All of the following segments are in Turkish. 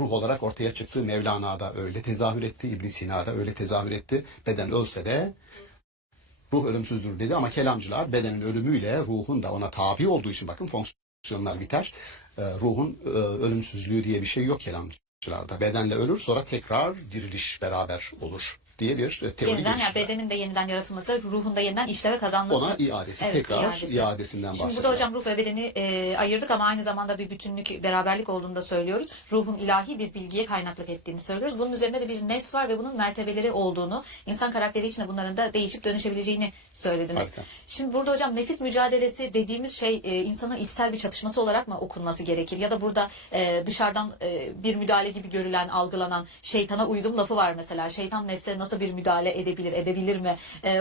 ruh olarak ortaya çıktı. Mevlana'da öyle tezahür etti, İbn Sina'da öyle tezahür etti. Beden ölse de ruh ölümsüzdür dedi ama kelamcılar bedenin ölümüyle ruhun da ona tabi olduğu için bakın fonksiyonlar biter. Ruhun ölümsüzlüğü diye bir şey yok kelamcılarda. Bedenle ölür sonra tekrar diriliş beraber olur diye bir teori Yeniden, yani geliştirdiler. bedenin de yeniden yaratılması, ruhun da yeniden işleve kazanması. Ona iadesi, Evet, tekrar iadesinden bahsediyor. Şimdi burada hocam ruh ve bedeni ayırdık ama aynı zamanda bir bütünlük, beraberlik olduğunu da söylüyoruz. Ruhun ilahi bir bilgiye kaynaklık ettiğini söylüyoruz. Bunun üzerinde de bir nefs var ve bunun mertebeleri olduğunu, insan karakteri içinde bunların da değişip dönüşebileceğini söylediniz. Harika. Şimdi burada hocam nefis mücadelesi dediğimiz şey insanın içsel bir çatışması olarak mı okunması gerekir? Ya da burada dışarıdan bir müdahale gibi görülen, algılanan şeytana uydum lafı var mesela. Şeytan nefse nasıl bir müdahale edebilir mi?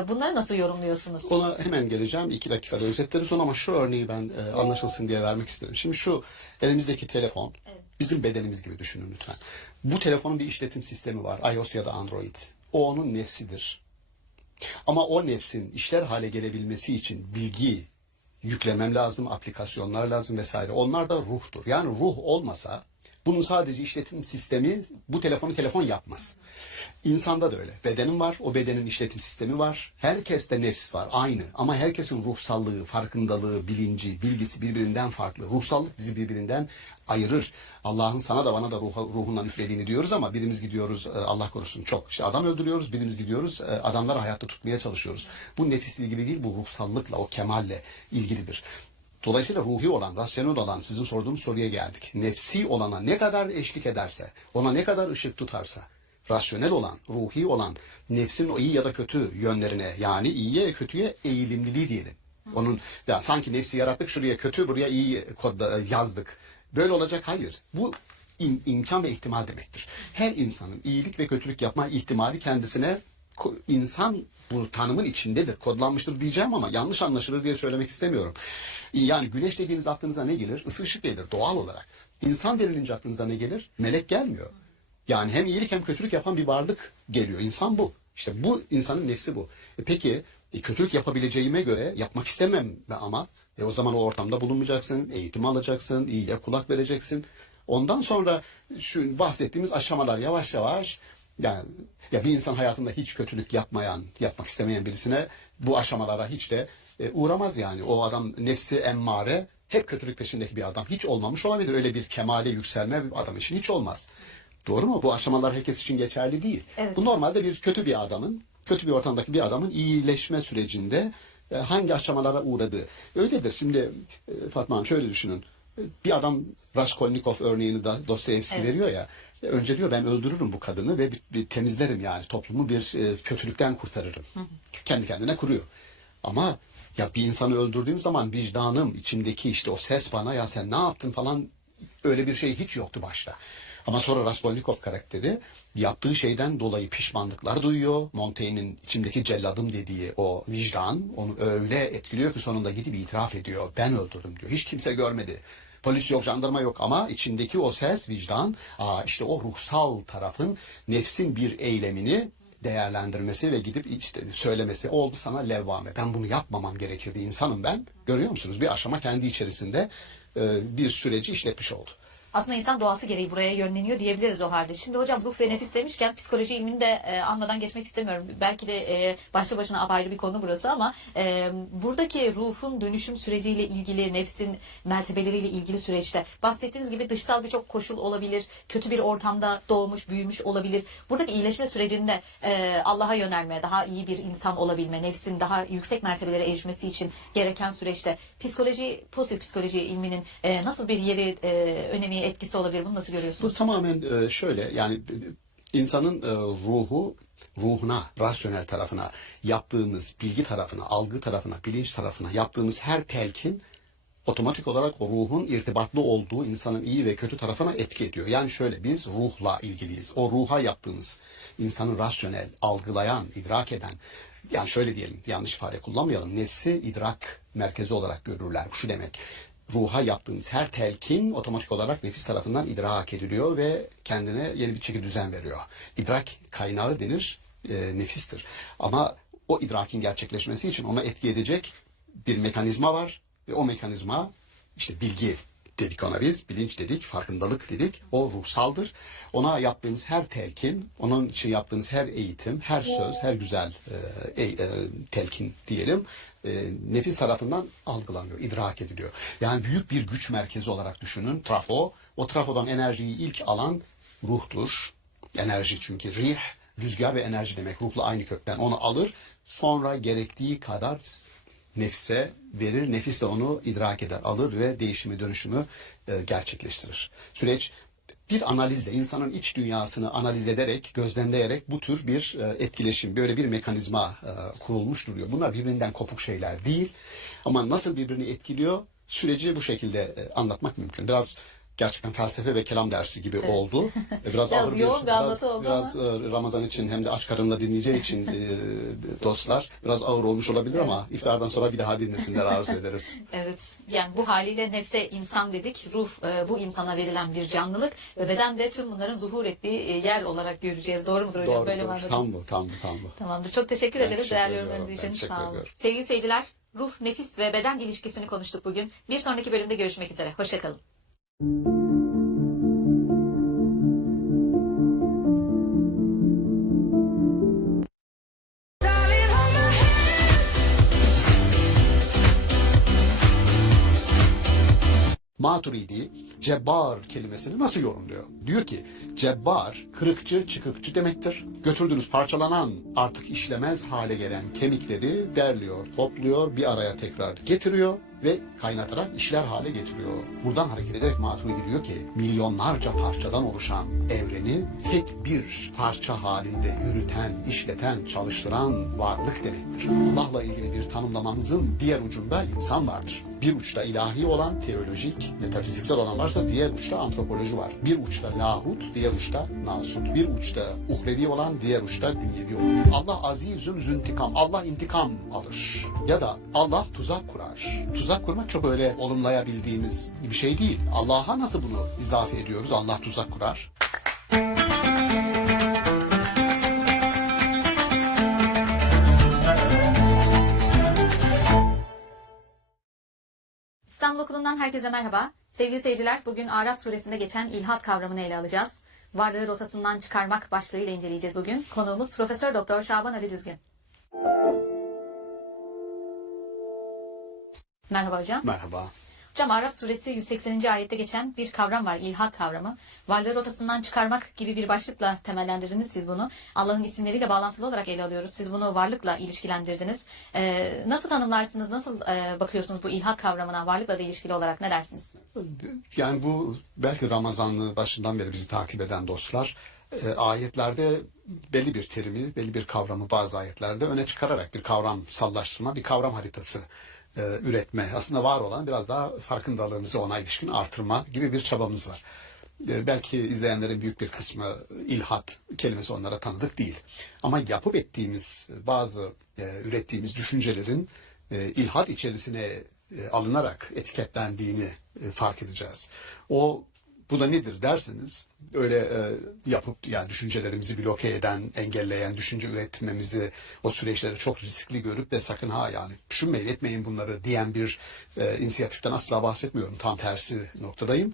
Bunları nasıl yorumluyorsunuz? Ona hemen geleceğim. 2 dakikada özetleriz onu ama şu örneği ben anlaşılsın diye vermek isterim. Şimdi şu elimizdeki telefon bizim bedenimiz gibi düşünün lütfen. Bu telefonun bir işletim sistemi var. iOS ya da Android. O onun nefsidir. Ama o nefsin işler hale gelebilmesi için bilgi yüklemem lazım, aplikasyonlar lazım vesaire. Onlar da ruhtur. Yani ruh olmasa bunun sadece işletim sistemi bu telefonu telefon yapmaz. İnsanda da öyle. Bedenin var, o bedenin işletim sistemi var. Herkeste nefs var, aynı. Ama herkesin ruhsallığı, farkındalığı, bilinci, bilgisi birbirinden farklı. Ruhsallık bizi birbirinden ayırır. Allah'ın sana da bana da ruhundan üflediğini diyoruz ama birimiz gidiyoruz, Allah korusun çok işte adam öldürüyoruz, birimiz gidiyoruz adamları hayatta tutmaya çalışıyoruz. Bu nefisle ilgili değil, bu ruhsallıkla, o kemalle ilgilidir. Dolayısıyla ruhi olan, rasyonel olan sizin sorduğunuz soruya geldik. Nefsi olana ne kadar eşlik ederse, ona ne kadar ışık tutarsa, rasyonel olan, ruhi olan, nefsin o iyi ya da kötü yönlerine yani iyiye kötüye eğilimliliği diyelim. Onun ya sanki nefsi yarattık şuraya kötü buraya iyi kodla yazdık. Böyle olacak hayır. Bu imkan ve ihtimal demektir. Her insanın iyilik ve kötülük yapma ihtimali kendisine insan bu tanımın içindedir, kodlanmıştır diyeceğim ama yanlış anlaşılır diye söylemek istemiyorum. Yani güneş dediğiniz aklınıza ne gelir? Isı ışık gelir doğal olarak. İnsan denilince aklınıza ne gelir? Melek gelmiyor. Yani hem iyilik hem kötülük yapan bir varlık geliyor. İnsan bu. İşte bu insanın nefsi bu. Peki kötülük yapabileceğime göre yapmak istemem ama o zaman o ortamda bulunmayacaksın, eğitim alacaksın, iyiye kulak vereceksin. Ondan sonra şu bahsettiğimiz aşamalar yavaş yavaş yani ya bir insan hayatında hiç kötülük yapmayan, yapmak istemeyen birisine bu aşamalara hiç de uğramaz yani. O adam nefsi emmare, hep kötülük peşindeki bir adam. Hiç olmamış olabilir. Öyle bir kemale yükselme bir adam için hiç olmaz. Doğru mu? Bu aşamalar herkes için geçerli değil. Evet. Bu normalde bir kötü bir adamın, kötü bir ortamdaki bir adamın iyileşme sürecinde hangi aşamalara uğradığı. Öyledir. Şimdi Fatma Hanım şöyle düşünün. Bir adam Raskolnikov örneğini de Dostoyevski veriyor ya. Önce diyor ben öldürürüm bu kadını ve bir temizlerim yani toplumu bir kötülükten kurtarırım. Kendi kendine kuruyor. Ama ya bir insanı öldürdüğüm zaman vicdanım içimdeki işte o ses bana ya sen ne yaptın falan öyle bir şey hiç yoktu başta. Ama sonra Raskolnikov karakteri yaptığı şeyden dolayı pişmanlıklar duyuyor. Montaigne'in içimdeki celladım dediği o vicdan onu öyle etkiliyor ki sonunda gidip itiraf ediyor. Ben öldürdüm diyor. Hiç kimse görmedi. Polis yok, jandarma yok ama içindeki o ses, vicdan, işte o ruhsal tarafın nefsin bir eylemini değerlendirmesi ve gidip işte söylemesi oldu sana levvame. Ben bunu yapmamam gerekirdi insanım ben. Görüyor musunuz? Bir aşama kendi içerisinde bir süreci işletmiş oldu. Aslında insan doğası gereği buraya yönleniyor diyebiliriz o halde. Şimdi hocam ruh ve nefis demişken psikoloji ilmini de anmadan geçmek istemiyorum. Belki de başlı başına apayrı bir konu burası ama buradaki ruhun dönüşüm süreciyle ilgili, nefsin mertebeleriyle ilgili süreçte bahsettiğiniz gibi dışsal birçok koşul olabilir. Kötü bir ortamda doğmuş, büyümüş olabilir. Buradaki iyileşme sürecinde Allah'a yönelme, daha iyi bir insan olabilme, nefsin daha yüksek mertebelere erişmesi için gereken süreçte psikoloji, pozitif psikoloji ilminin nasıl bir yeri, önemi, etkisi olabilir? Bunu nasıl görüyorsunuz? Bu tamamen şöyle yani insanın ruhuna, rasyonel tarafına, yaptığımız bilgi tarafına, algı tarafına, bilinç tarafına yaptığımız her telkin otomatik olarak o ruhun irtibatlı olduğu insanın iyi ve kötü tarafına etki ediyor. Yani şöyle biz ruhla ilgiliyiz. O ruha yaptığımız insanın rasyonel, algılayan, idrak eden yani şöyle diyelim yanlış ifade kullanmayalım. Nefsi idrak merkezi olarak görürler. Şu demek ruha yaptığınız her telkin otomatik olarak nefis tarafından idrak ediliyor ve kendine yeni bir çeki düzen veriyor. İdrak kaynağı denir, nefistir. Ama o idrakin gerçekleşmesi için ona etki edecek bir mekanizma var ve o mekanizma işte bilgi dedik ona biz. Bilinç dedik, farkındalık dedik. O ruhsaldır. Ona yaptığımız her telkin, onun için yaptığımız her eğitim, her söz, her güzel telkin diyelim, nefis tarafından algılanıyor, idrak ediliyor. Yani büyük bir güç merkezi olarak düşünün. Trafo, o trafodan enerjiyi ilk alan ruhtur. Enerji çünkü rih, rüzgar ve enerji demek. Ruhla aynı kökten onu alır. Sonra gerektiği kadar nefse verir. Nefis de onu idrak eder, alır ve değişimi, dönüşümü gerçekleştirir. Süreç bir analizle, insanın iç dünyasını analiz ederek, gözlemleyerek bu tür bir etkileşim, böyle bir mekanizma kurulmuş duruyor. Bunlar birbirinden kopuk şeyler değil. Ama nasıl birbirini etkiliyor, süreci bu şekilde anlatmak mümkün. Biraz gerçekten felsefe ve kelam dersi gibi oldu. Biraz ağır yoğun bir anlatı oldu biraz Ramazan için hem de aç karınla dinleyeceği için dostlar biraz ağır olmuş olabilir ama iftardan sonra bir daha dinlesinler arzu ederiz. Evet. Yani bu haliyle nefse insan dedik. Ruh bu insana verilen bir canlılık ve beden de tüm bunların zuhur ettiği yer olarak göreceğiz. Doğru mudur hocam? Böyle mi Doğru. anladım? Tam bu. Tamamdır. Çok teşekkür Ben ederiz teşekkür değerli ediyorum. yorumlarınız Ben için. teşekkür Sağ olun. ediyorum. Sevgili seyirciler, ruh, nefis ve beden ilişkisini konuştuk bugün. Bir sonraki bölümde görüşmek üzere. Hoşçakalın. Maturidi cebbar kelimesini nasıl yorumluyor? Diyor ki cebbar kırıkçı çıkıkçı demektir. Götürdüğünüz parçalanan artık işlemez hale gelen kemikleri derliyor, topluyor, bir araya tekrar getiriyor ve kaynatarak işler hale getiriyor. Buradan hareket ederek Maturidi diyor ki milyonlarca parçadan oluşan evreni tek bir parça halinde yürüten, işleten, çalıştıran varlık demektir. Allah'la ilgili bir tanımlamamızın diğer ucunda insan vardır. Bir uçta ilahi olan teolojik, metafiziksel olan varsa diğer uçta antropoloji var. Bir uçta lahut, diğer uçta nasut. Bir uçta uhrevi olan, diğer uçta dünyevi olan. Allah azizün züntikam. Allah intikam alır. Ya da Allah tuzak kurar. Tuzak kurmak çok öyle olumlayabildiğimiz bir şey değil. Allah'a nasıl bunu izafe ediyoruz? Allah tuzak kurar. İstanbul Okulu'ndan herkese merhaba. Sevgili seyirciler, bugün Araf suresinde geçen ilhat kavramını ele alacağız. Varlığı rotasından çıkarmak başlığıyla inceleyeceğiz bugün. Konuğumuz Profesör Doktor Şaban Ali Düzgün. Merhaba hocam. Merhaba. Hocam Araf suresi 180. ayette geçen bir kavram var, ilhat kavramı. Varlığı rotasından çıkarmak gibi bir başlıkla temellendirdiniz siz bunu. Allah'ın isimleriyle bağlantılı olarak ele alıyoruz. Siz bunu varlıkla ilişkilendirdiniz. Nasıl tanımlarsınız, nasıl bakıyorsunuz bu ilhat kavramına, varlıkla da ilişkili olarak ne dersiniz? Yani bu belki Ramazanlı başından beri bizi takip eden dostlar ayetlerde belli bir terimi, belli bir kavramı bazı ayetlerde öne çıkararak bir kavram sallaştırma, bir kavram haritası üretme, aslında var olan biraz daha farkındalığımızı ona ilişkin artırma gibi bir çabamız var. Belki izleyenlerin büyük bir kısmı ilhat kelimesi onlara tanıdık değil. Ama yapıp ettiğimiz bazı ürettiğimiz düşüncelerin ilhat içerisine alınarak etiketlendiğini fark edeceğiz. Bu da nedir derseniz öyle yapıp yani düşüncelerimizi bloke eden, engelleyen, düşünce üretmemizi o süreçleri çok riskli görüp de sakın ha yani düşünmeyin etmeyin bunları diyen bir inisiyatiften asla bahsetmiyorum. Tam tersi noktadayım.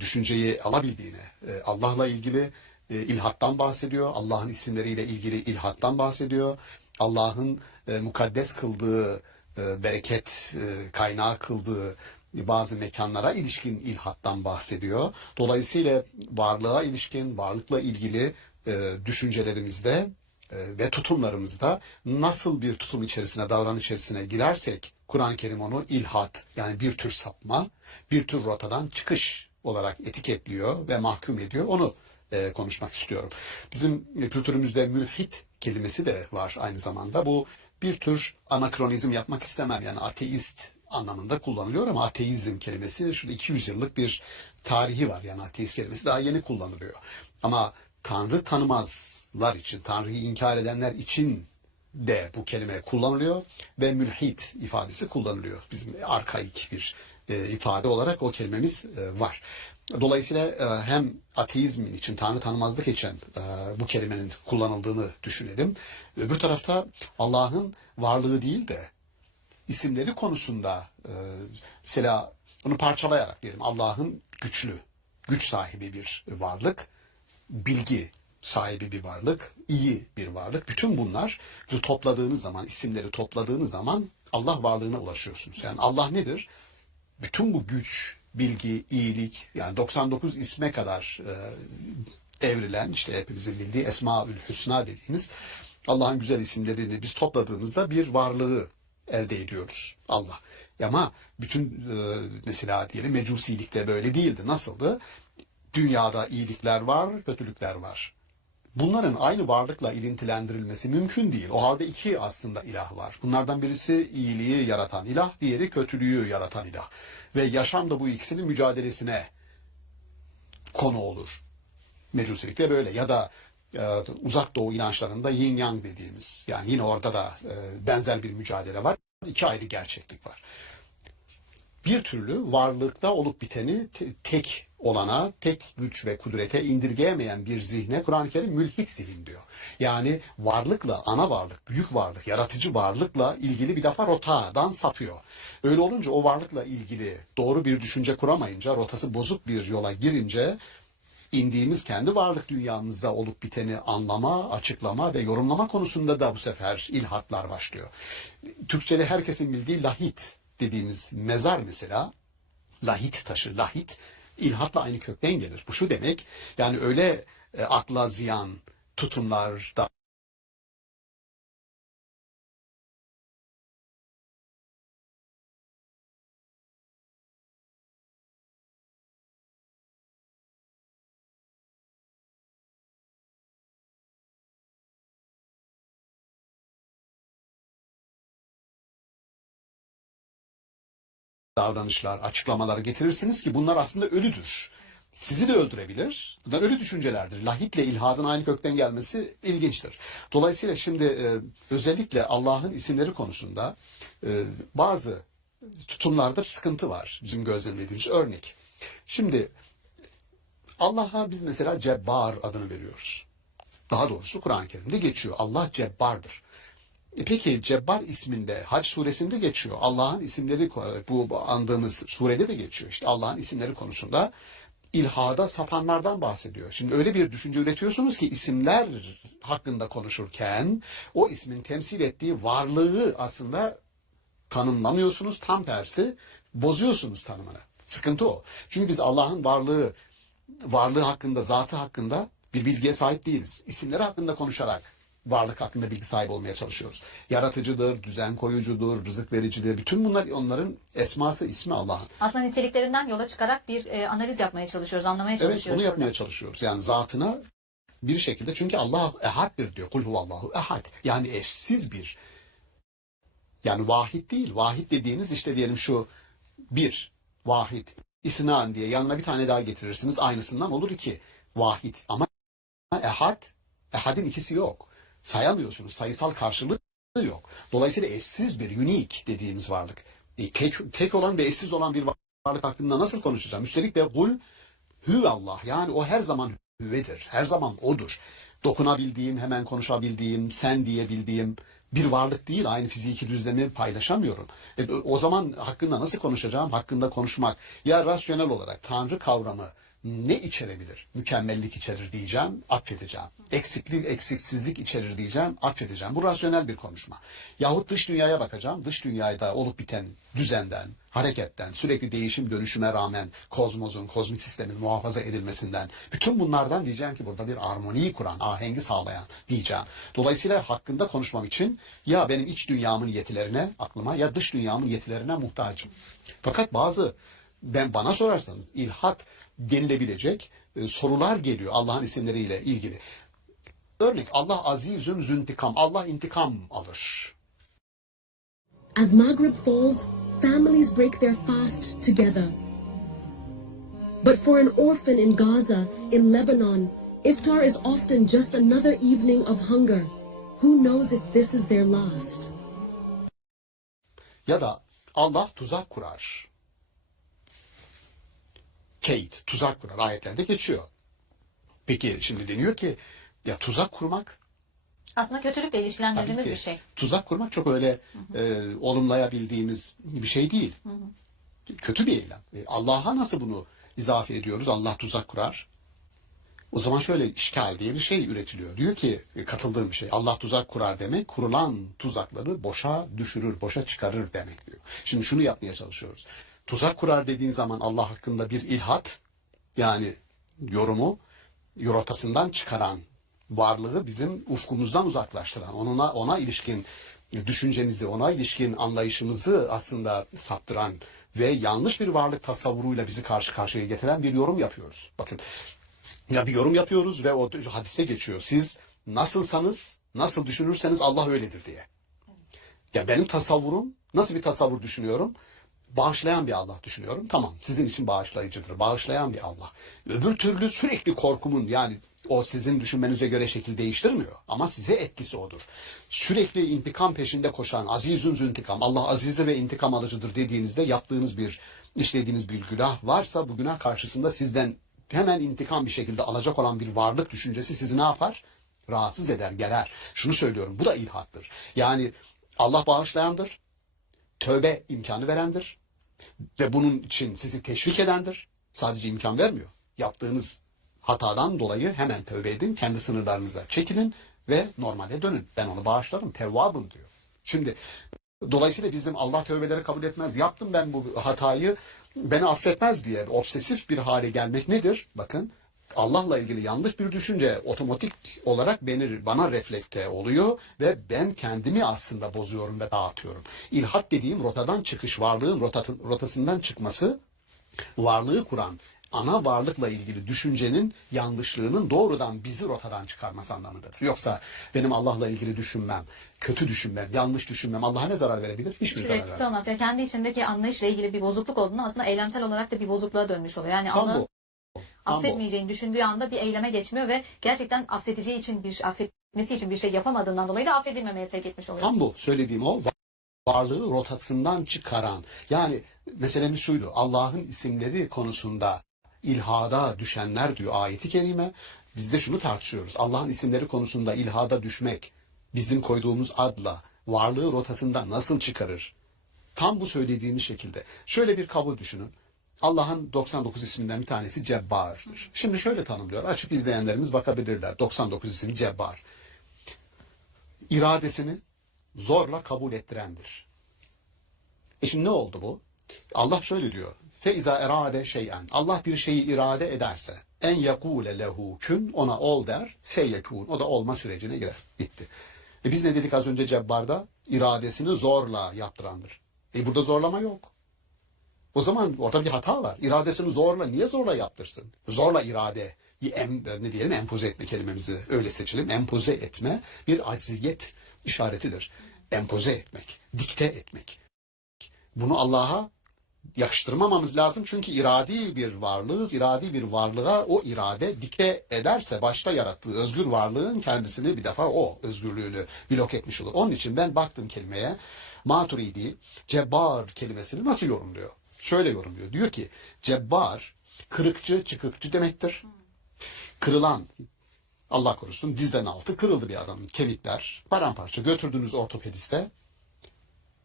Düşünceyi alabildiğine, Allah'la ilgili ilhattan bahsediyor. Allah'ın isimleriyle ilgili ilhattan bahsediyor. Allah'ın mukaddes kıldığı, bereket kaynağı kıldığı bazı mekanlara ilişkin ilhattan bahsediyor. Dolayısıyla varlığa ilişkin, varlıkla ilgili düşüncelerimizde ve tutumlarımızda nasıl bir tutum içerisine, davranış içerisine girersek Kur'an-ı Kerim onu ilhat yani bir tür sapma, bir tür rotadan çıkış olarak etiketliyor ve mahkum ediyor. Onu konuşmak istiyorum. Bizim kültürümüzde mülhit kelimesi de var aynı zamanda. Bu bir tür anakronizm yapmak istemem yani ateist anlamında kullanılıyor ama ateizm kelimesi şurada 200 yıllık bir tarihi var. Yani ateist kelimesi daha yeni kullanılıyor. Ama Tanrı tanımazlar için, Tanrı'yı inkar edenler için de bu kelime kullanılıyor ve mülhit ifadesi kullanılıyor. Bizim arkaik bir ifade olarak o kelimemiz var. Dolayısıyla hem ateizmin için, Tanrı tanımazlık için bu kelimenin kullanıldığını düşünelim. Öbür tarafta Allah'ın varlığı değil de isimleri konusunda mesela Bunu parçalayarak diyelim Allah'ın güçlü, güç sahibi bir varlık, bilgi sahibi bir varlık, iyi bir varlık. Bütün bunlar topladığınız zaman, isimleri topladığınız zaman Allah varlığına ulaşıyorsunuz. Yani Allah nedir? Bütün bu güç, bilgi, iyilik, yani 99 isme kadar evrilen, işte hepimizin bildiği Esmaül Hüsna dediğimiz Allah'ın güzel isimlerini biz topladığımızda bir varlığı elde ediyoruz Allah. Ama bütün mesela diyelim mecusilikte böyle değildi. Nasıldı? Dünyada iyilikler var, kötülükler var. Bunların aynı varlıkla ilintilendirilmesi mümkün değil. O halde iki aslında ilah var. Bunlardan birisi iyiliği yaratan ilah, diğeri kötülüğü yaratan ilah. Ve yaşam da bu ikisinin mücadelesine konu olur. Mecusilikte böyle ya da uzak doğu inançlarında yin yang dediğimiz, yani yine orada da benzer bir mücadele var. İki ayrı gerçeklik var. Bir türlü varlıkta olup biteni tek olana, tek güç ve kudrete indirgeyemeyen bir zihne Kur'an-ı Kerim mülhit zihin diyor. Yani varlıkla, ana varlık, büyük varlık, yaratıcı varlıkla ilgili bir defa rotadan sapıyor. Öyle olunca o varlıkla ilgili doğru bir düşünce kuramayınca, rotası bozuk bir yola girince indiğimiz kendi varlık dünyamızda olup biteni anlama, açıklama ve yorumlama konusunda da bu sefer ilhatlar başlıyor. Türkçede herkesin bildiği lahit dediğimiz mezar mesela, lahit taşı, lahit ilhatla aynı kökten gelir. Bu şu demek, yani öyle akla ziyan tutumlar da davranışlar, açıklamalar getirirsiniz ki bunlar aslında ölüdür. Sizi de öldürebilir. Bunlar ölü düşüncelerdir. Lahitle ilhadın aynı kökten gelmesi ilginçtir. Dolayısıyla şimdi özellikle Allah'ın isimleri konusunda bazı tutumlarda sıkıntı var bizim gözlemlediğimiz. Örnek. Şimdi Allah'a biz mesela Cebbar adını veriyoruz. Daha doğrusu Kur'an-ı Kerim'de geçiyor. Allah Cebbar'dır. Peki Cebbar isminde Hac suresinde geçiyor. Allah'ın isimleri bu andığımız surede de geçiyor. İşte Allah'ın isimleri konusunda ilhada sapanlardan bahsediyor. Şimdi öyle bir düşünce üretiyorsunuz ki isimler hakkında konuşurken o ismin temsil ettiği varlığı aslında tanımlamıyorsunuz. Tam tersi bozuyorsunuz tanımını. Sıkıntı o. Çünkü biz Allah'ın varlığı hakkında, zatı hakkında bir bilgiye sahip değiliz. İsimleri hakkında konuşarak varlık hakkında bilgi sahibi olmaya çalışıyoruz. Yaratıcıdır, düzen koyucudur, rızık vericidir. Bütün bunlar onların esması, ismi Allah'ın. Aslında niteliklerinden yola çıkarak bir analiz yapmaya çalışıyoruz, anlamaya Evet, çalışıyoruz. bunu yapmaya çalışıyoruz. Yani zatına bir şekilde, çünkü Allah ehaddir diyor. Kul huvallahu ehad. Yani eşsiz bir. Yani vahid değil. Vahid dediğiniz işte diyelim şu bir, vahid. İsnan diye yanına bir tane daha getirirsiniz. Aynısından olur iki. Vahid. Ama ehad, ehadin ikisi yok. Sayamıyorsunuz. Sayısal karşılığı yok. Dolayısıyla eşsiz bir, unique dediğimiz varlık. Tek olan ve eşsiz olan bir varlık hakkında nasıl konuşacağım? Üstelik de kul hüvallah, yani o her zaman hüvedir. Her zaman odur. Dokunabildiğim, hemen konuşabildiğim, sen diyebildiğim bir varlık değil. Aynı fiziki düzlemi paylaşamıyorum. O zaman hakkında nasıl konuşacağım? Hakkında konuşmak ya rasyonel olarak Tanrı kavramı ne içerebilir? Mükemmellik içerir diyeceğim, atfedeceğim. Eksiklik, eksiksizlik içerir diyeceğim, atfedeceğim. Bu rasyonel bir konuşma. Yahut dış dünyaya bakacağım. Dış dünyada olup biten düzenden, hareketten, sürekli değişim dönüşüme rağmen kozmosun, kozmik sistemin muhafaza edilmesinden, bütün bunlardan diyeceğim ki burada bir armoniyi kuran, ahengi sağlayan diyeceğim. Dolayısıyla hakkında konuşmam için ya benim iç dünyamın yetilerine, aklıma, ya dış dünyamın yetilerine muhtacım. Fakat bana sorarsanız ilhat denilebilecek sorular geliyor Allah'ın isimleriyle ilgili. Örnek, Allah azizün züntikam. Allah intikam alır. As Maghrib falls, families break their fast together. But for an orphan in Gaza, in Lebanon, iftar is often just another evening of hunger. Who knows if this is their last? Ya da Allah tuzak kurar. Keyit, tuzak kurar. Ayetlerde geçiyor. Peki şimdi deniyor ki ya tuzak kurmak Aslında kötülükle ilişkilendirdiğimiz tabii bir ki şey. tuzak kurmak çok öyle olumlayabildiğimiz bir şey değil. Kötü bir eylem. Allah'a nasıl bunu izafe ediyoruz? Allah tuzak kurar. O zaman şöyle işgal diye bir şey üretiliyor. Diyor ki katıldığım bir şey. Allah tuzak kurar demek, kurulan tuzakları boşa düşürür, boşa çıkarır demek diyor. Şimdi şunu yapmaya çalışıyoruz. Tuzak kurar dediğin zaman Allah hakkında bir ilhat, yani yorumu rotasından çıkaran, varlığı bizim ufkumuzdan uzaklaştıran, ona ilişkin düşüncemizi, ona ilişkin anlayışımızı aslında saptıran ve yanlış bir varlık tasavvuruyla bizi karşı karşıya getiren bir yorum yapıyoruz. Bakın, ya bir yorum yapıyoruz ve o hadiste geçiyor. Siz nasılsanız, nasıl düşünürseniz Allah öyledir diye. Ya benim tasavvurum, nasıl bir tasavvur düşünüyorum? Bağışlayan bir Allah düşünüyorum. Tamam, sizin için bağışlayıcıdır. Bağışlayan bir Allah. Öbür türlü sürekli korkumun, yani o sizin düşünmenize göre şekil değiştirmiyor. Ama size etkisi odur. Sürekli intikam peşinde koşan, azizün züntikam, Allah azizdir ve intikam alıcıdır dediğinizde yaptığınız işlediğiniz bir günah varsa bu günah karşısında sizden hemen intikam bir şekilde alacak olan bir varlık düşüncesi sizi ne yapar? Rahatsız eder, gerer. Şunu söylüyorum, bu da ilhattır. Yani Allah bağışlayandır, tövbe imkanı verendir ve bunun için sizi teşvik edendir. Sadece imkan vermiyor. Yaptığınız hatadan dolayı hemen tövbe edin, kendi sınırlarınıza çekilin ve normale dönün. Ben onu bağışlarım, tevvabım diyor. Şimdi dolayısıyla bizim Allah tövbeleri kabul etmez. Yaptım ben bu hatayı, beni affetmez diye obsesif bir hale gelmek nedir? Bakın, Allah'la ilgili yanlış bir düşünce otomatik olarak bana reflekte oluyor ve ben kendimi aslında bozuyorum ve dağıtıyorum. İlhat dediğim rotadan çıkış, varlığın rotasından çıkması, varlığı kuran ana varlıkla ilgili düşüncenin yanlışlığının doğrudan bizi rotadan çıkarması anlamındadır. Yoksa benim Allah'la ilgili düşünmem, kötü düşünmem, yanlış düşünmem Allah'a ne zarar verebilir? Hiçbir zarar etkisi vermez. olmaz. Yani kendi içindeki anlayışla ilgili bir bozukluk olduğunu aslında eylemsel olarak da bir bozukluğa dönmüş oluyor. Yani Tam Allah'ın bu. affetmeyeceğini düşündüğü anda bir eyleme geçmiyor ve gerçekten affedeceği için affetmesi için bir şey yapamadığından dolayı da affedilmemeye sevk etmiş oluyor. Tam bu. Söylediğim o. Varlığı rotasından çıkaran. Yani meselemiz şuydu. Allah'ın isimleri konusunda ilhada düşenler diyor ayeti kerime. Biz de şunu tartışıyoruz. Allah'ın isimleri konusunda ilhada düşmek bizim koyduğumuz adla varlığı rotasından nasıl çıkarır? Tam bu söylediğimiz şekilde. Şöyle bir kabul düşünün. Allah'ın 99 isminden bir tanesi Cebbar'dır. Şimdi şöyle tanımlıyor. Açıp izleyenlerimiz bakabilirler. 99 ismi Cebbar. İradesini zorla kabul ettirendir. Şimdi ne oldu bu? Allah şöyle diyor. Feiza erade şey'en. Allah bir şeyi irade ederse en yekule lehu kün, ona ol der, feyekun. O da olma sürecine girer. Bitti. Biz ne dedik az önce Cebbar'da? İradesini zorla yaptırandır. Burada zorlama yok. O zaman orada bir hata var. İradesini zorla, niye zorla yaptırsın? Zorla irade, ne diyelim, empoze etme kelimemizi öyle seçelim. Empoze etme bir acziyet işaretidir. Empoze etmek, dikte etmek. Bunu Allah'a yakıştırmamamız lazım. Çünkü iradi bir varlığız. İradi bir varlığa o irade dikte ederse başta yarattığı özgür varlığın kendisini bir defa o özgürlüğünü blok etmiş olur. Onun için ben baktım kelimeye. Maturidi, Cebbar kelimesini nasıl yorumluyor? Şöyle yorumluyor. Diyor ki Cebbar kırıkçı, çıkıkçı demektir. Kırılan, Allah korusun, dizden altı kırıldı bir adamın kemikler, paramparça götürdünüz ortopediste.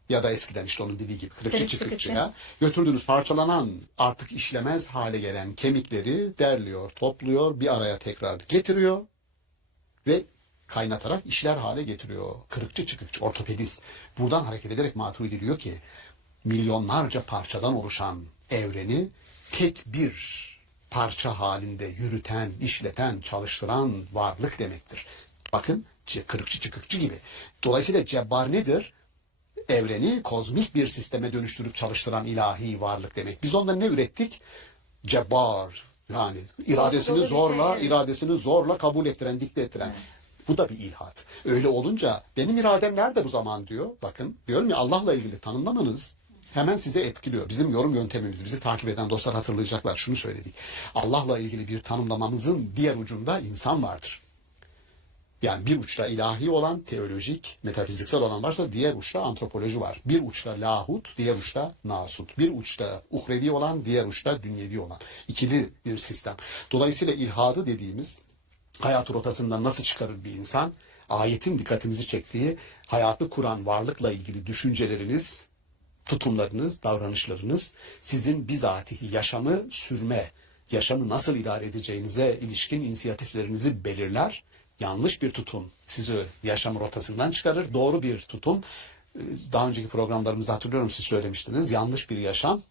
Ya da eskiden işte onun dediği gibi kırıkçı çıkıkçıya götürdüğünüz parçalanan, artık işlemez hale gelen kemikleri derliyor, topluyor, bir araya tekrar getiriyor ve kaynatarak işler hale getiriyor. Kırıkçı çıkıkçı, ortopedist. Buradan hareket ederek Maturidi diyor ki milyonlarca parçadan oluşan evreni tek bir parça halinde yürüten, işleten, çalıştıran varlık demektir. Bakın, kırıkçı çıkıkçı gibi. Dolayısıyla Cebbar nedir? Evreni kozmik bir sisteme dönüştürüp çalıştıran ilahi varlık demek. Biz ondan ne ürettik? Cebbar, yani iradesini zorla kabul ettiren, dikte ettiren. Bu da bir ilhat. Öyle olunca benim iradem nerede bu zaman diyor. Bakın, diyorum ya, Allah'la ilgili tanımlamanız hemen size etkiliyor. Bizim yorum yöntemimiz, bizi takip eden dostlar hatırlayacaklar. Şunu söyledik. Allah'la ilgili bir tanımlamamızın diğer ucunda insan vardır. Yani bir uçta ilahi olan, teolojik, metafiziksel olan varsa diğer uçta antropoloji var. Bir uçta lahut, diğer uçta nasut. Bir uçta uhrevi olan, diğer uçta dünyevi olan. İkili bir sistem. Dolayısıyla ilhadı dediğimiz hayat rotasından nasıl çıkarır bir insan? Ayetin dikkatimizi çektiği hayatı kuran varlıkla ilgili düşünceleriniz tutumlarınız, davranışlarınız sizin bizatihi yaşamı sürme, yaşamı nasıl idare edeceğinize ilişkin inisiyatiflerinizi belirler. Yanlış bir tutum sizi yaşam rotasından çıkarır. Doğru bir tutum, daha önceki programlarımızda hatırlıyorum siz söylemiştiniz. Yanlış bir yaşam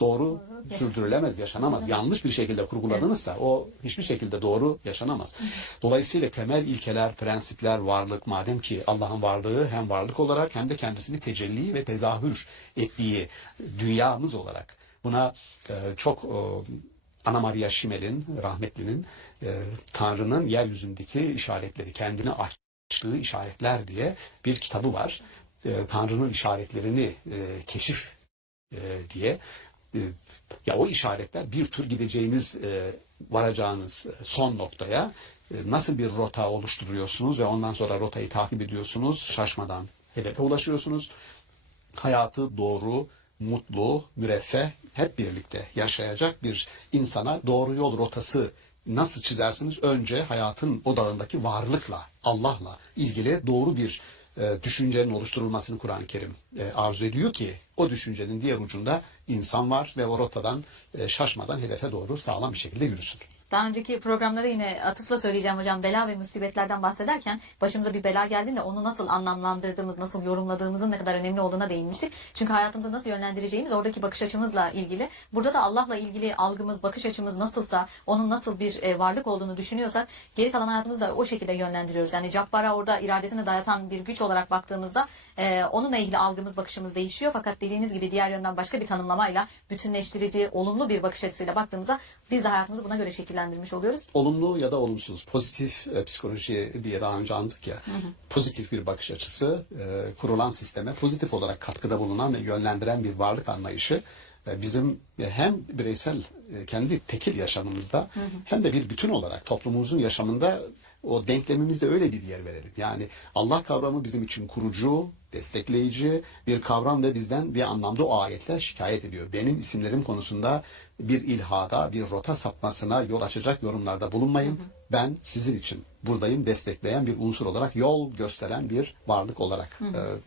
doğru sürdürülemez, yaşanamaz. Yanlış bir şekilde kurguladınızsa o hiçbir şekilde doğru yaşanamaz. Dolayısıyla temel ilkeler, prensipler, varlık, madem ki Allah'ın varlığı hem varlık olarak hem de kendisini tecelli ve tezahür ettiği dünyamız olarak buna çok Anna Maria Schimmel'in, rahmetlinin Tanrı'nın yeryüzündeki işaretleri, kendini açtığı işaretler diye bir kitabı var. Tanrı'nın işaretlerini keşif diye. Ya o işaretler bir tür gideceğiniz, varacağınız son noktaya nasıl bir rota oluşturuyorsunuz ve ondan sonra rotayı takip ediyorsunuz, şaşmadan hedefe ulaşıyorsunuz. Hayatı doğru, mutlu, müreffeh, hep birlikte yaşayacak bir insana doğru yol rotası nasıl çizersiniz? Önce hayatın odağındaki varlıkla, Allah'la ilgili doğru bir düşüncenin oluşturulmasını Kur'an-ı Kerim arzu ediyor ki o düşüncenin diğer ucunda insan var ve o rotadan şaşmadan hedefe doğru sağlam bir şekilde yürüsün. Daha önceki programlara yine atıfla söyleyeceğim hocam, bela ve musibetlerden bahsederken başımıza bir bela geldiğinde onu nasıl anlamlandırdığımız, nasıl yorumladığımızın ne kadar önemli olduğuna değinmiştik. Çünkü hayatımızı nasıl yönlendireceğimiz oradaki bakış açımızla ilgili. Burada da Allah'la ilgili algımız, bakış açımız nasılsa, onun nasıl bir varlık olduğunu düşünüyorsak geri kalan hayatımızı da o şekilde yönlendiriyoruz. Yani Cabbar'a orada iradesini dayatan bir güç olarak baktığımızda onunla ilgili algımız, bakışımız değişiyor. Fakat dediğiniz gibi diğer yönden başka bir tanımlamayla, bütünleştirici, olumlu bir bakış açısıyla baktığımızda biz de hayatımızı buna göre şekillendirmiş oluyoruz. Olumlu ya da olumsuz, pozitif psikoloji diye daha önce andık ya, pozitif bir bakış açısı, kurulan sisteme pozitif olarak katkıda bulunan ve yönlendiren bir varlık anlayışı bizim hem bireysel kendi tekil yaşamımızda hem de bir bütün olarak toplumumuzun yaşamında o denklemimizde öyle bir yer verelim. Yani Allah kavramı bizim için kurucu, destekleyici bir kavram ve bizden bir anlamda o ayetler şikayet ediyor. Benim isimlerim konusunda bir ilhada, bir rota sapmasına yol açacak yorumlarda bulunmayın. Ben sizin için buradayım, destekleyen bir unsur olarak, yol gösteren bir varlık olarak.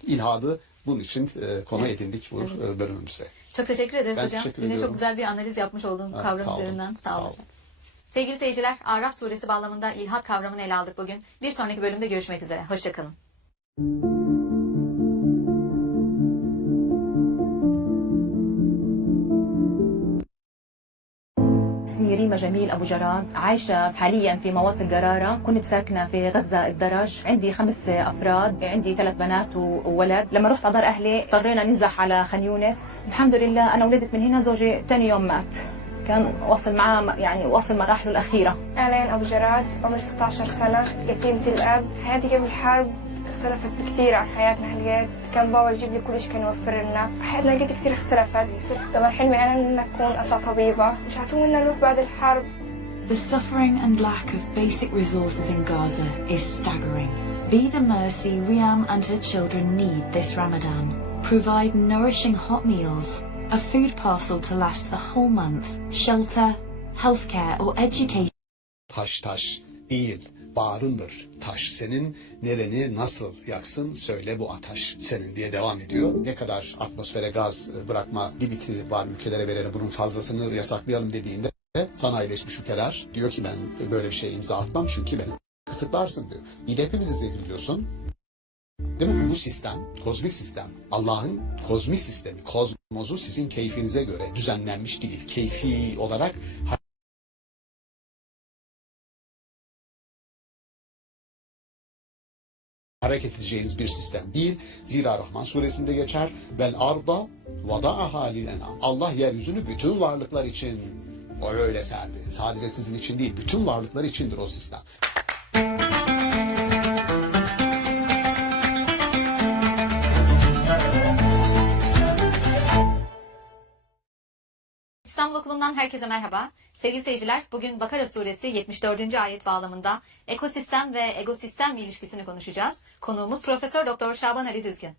İlhadı bunun için konu edindik bu bölümümüzde. Çok teşekkür ederiz Ben hocam. teşekkür Yine ediyorum. çok güzel bir analiz yapmış oldunuz bu Evet, kavram sağ olun. üzerinden. Sağ Sağ olun olun. hocam. Sevgili seyirciler, Araf suresi bağlamında ilhat kavramını ele aldık bugün. Bir sonraki bölümde görüşmek üzere. Hoşçakalın. اسمي ريما جميل أبو جراد عايشة حاليا في مواصل قرارة كنت ساكنة في غزة الدرج عندي 5 أفراد عندي 3 بنات وولد لما رحت أدار أهلي اضطرينا ننزح على خان يونس الحمد لله أنا ولدت من هنا زوجي تاني يوم مات كان واصل معاه يعني واصل مراحله الأخيرة أنا أبو جراد عمري 16 سنة يتيمة الأب حياتي قبل الحرب اختلفت بكثير عن حياتنا هالقد كان بابا يجيب لي كل شيء كان يوفر لنا حياتنا قد كثير اختلفت صرت طبعا حلمي أنا إن أكون أطلع طبيبة مش عارفين وين نروح بعد الحرب. The suffering and lack of basic resources in Gaza is staggering. Be the mercy Riam and her children need this Ramadan. Provide nourishing hot meals, a food parcel to last a whole month, shelter, healthcare or education. Taş değil, bağrındır taş senin, nereni nasıl yaksın söyle bu ataş senin diye devam ediyor. Ne kadar atmosfere gaz bırakma limiti var ülkelere verene bunun fazlasını yasaklayalım dediğinde sanayileşmiş ülkeler diyor ki ben böyle bir şey imza atmam çünkü beni kısıtlarsın diyor. İyi de hepimizi zehirliyorsun. Değil mi? Bu sistem, kozmik sistem, Allah'ın kozmik sistemi, kozmosu sizin keyfinize göre düzenlenmiş değil. Keyfi olarak hareket edeceğiniz bir sistem değil. Zira Rahman suresinde geçer. Vel arda vada'aha lil enam. Allah yeryüzünü bütün varlıklar için o öyle serdi. Sadece sizin için değil, bütün varlıklar içindir o sistem. İstanbul Okulu'ndan herkese merhaba. Sevgili seyirciler, bugün Bakara suresi 74. ayet bağlamında ekosistem ve egosistem ilişkisini konuşacağız. Konuğumuz Profesör Doktor Şaban Ali Düzgün.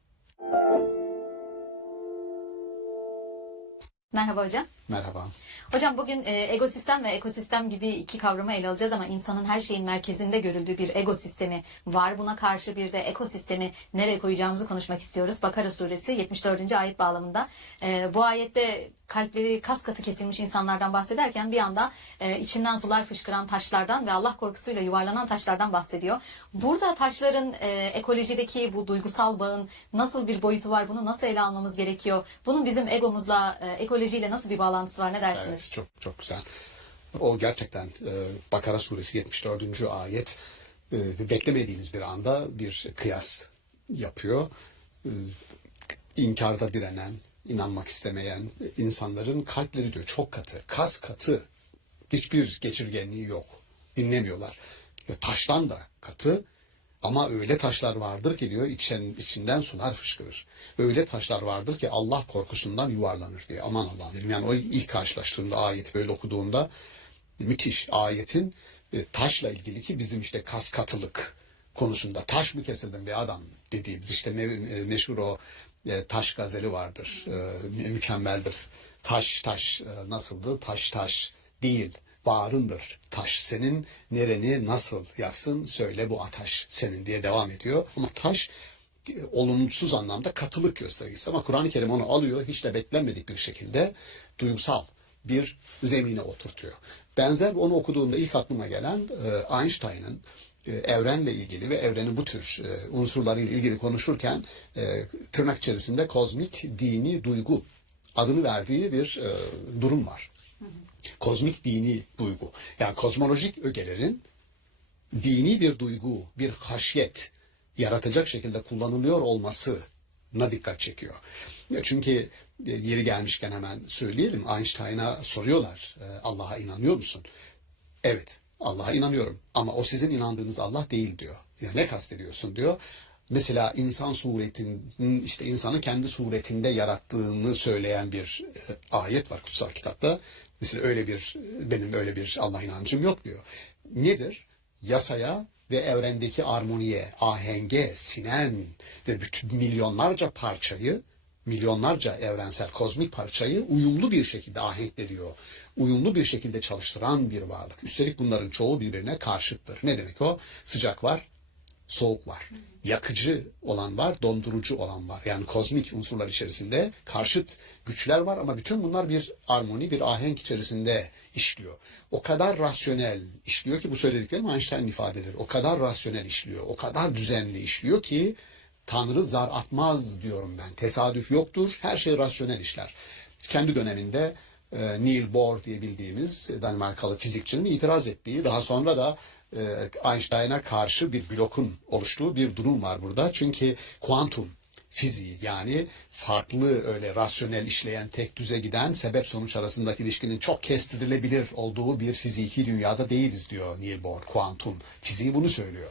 Merhaba hocam. Merhaba. Hocam bugün egosistem ve ekosistem gibi iki kavramı ele alacağız ama insanın her şeyin merkezinde görüldüğü bir egosistemi var. Buna karşı bir de ekosistemi nereye koyacağımızı konuşmak istiyoruz. Bakara suresi 74. ayet bağlamında. Bu ayette kalpleri kas katı kesilmiş insanlardan bahsederken bir anda içinden sular fışkıran taşlardan ve Allah korkusuyla yuvarlanan taşlardan bahsediyor. Burada taşların ekolojideki bu duygusal bağın nasıl bir boyutu var? Bunu nasıl ele almamız gerekiyor? Bunun bizim egomuzla, ekolojiyle nasıl bir bağlantısı var? Ne dersiniz? Evet, çok güzel. O gerçekten Bakara suresi 74. ayet beklemediğiniz bir anda bir kıyas yapıyor. İnkarda direnen, inanmak istemeyen insanların kalpleri diyor çok katı, kas katı, hiçbir geçirgenliği yok, dinlemiyorlar. Taştan da katı ama öyle taşlar vardır ki diyor içinden sular fışkırır. Öyle taşlar vardır ki Allah korkusundan yuvarlanır diyor. Aman Allah'ım dedim. Yani o ilk karşılaştığımda ayeti böyle okuduğumda müthiş ayetin taşla ilgili ki bizim işte kas katılık konusunda taş mı kesildin be adam dediğimiz işte meşhur o taş gazeli vardır. Mükemmeldir. Taş nasıldı? Taş değil. Bağrındır taş senin, nereni nasıl yaksın söyle bu ataş senin diye devam ediyor. Ama taş olumsuz anlamda katılık göstergesi ama Kur'an-ı Kerim onu alıyor hiç de beklenmedik bir şekilde duygusal bir zemine oturtuyor. Benzer onu okuduğumda ilk aklıma gelen Einstein'ın evrenle ilgili ve evrenin bu tür unsurlarıyla ilgili konuşurken tırnak içerisinde kozmik dini duygu adını verdiği bir durum var. Kozmik dini duygu. Yani kozmolojik ögelerin dini bir duygu, bir haşyet yaratacak şekilde kullanılıyor olmasına dikkat çekiyor. Çünkü yeri gelmişken hemen söyleyelim. Einstein'a soruyorlar. Allah'a inanıyor musun? Evet, Allah'a inanıyorum. Ama o sizin inandığınız Allah değil diyor. Ya ne kastediyorsun diyor. Mesela insan suretinin işte insanı kendi suretinde yarattığını söyleyen bir ayet var kutsal kitapta. Mesela benim öyle bir Allah inancım yok diyor. Nedir? Yasaya ve evrendeki armoniye, ahenge, sinen ve bütün milyonlarca evrensel kozmik parçayı uyumlu bir şekilde ahenkleniyor. Uyumlu bir şekilde çalıştıran bir varlık. Üstelik bunların çoğu birbirine karşıttır. Ne demek o? Sıcak var, soğuk var. Yakıcı olan var, dondurucu olan var. Yani kozmik unsurlar içerisinde karşıt güçler var ama bütün bunlar bir armoni, bir ahenk içerisinde işliyor. O kadar rasyonel işliyor ki bu söylediklerim Einstein'ın ifadeleri. O kadar rasyonel işliyor, o kadar düzenli işliyor ki Tanrı zar atmaz diyorum ben. Tesadüf yoktur, her şey rasyonel işler. Kendi döneminde Niels Bohr diye bildiğimiz Danimarkalı fizikçinin itiraz ettiği, daha sonra da Einstein'a karşı bir blokun oluştuğu bir durum var burada. Çünkü kuantum fiziği yani farklı öyle rasyonel işleyen tek düze giden sebep sonuç arasındaki ilişkinin çok kestirilebilir olduğu bir fiziki dünyada değiliz diyor Niels Bohr. Kuantum fiziği bunu söylüyor.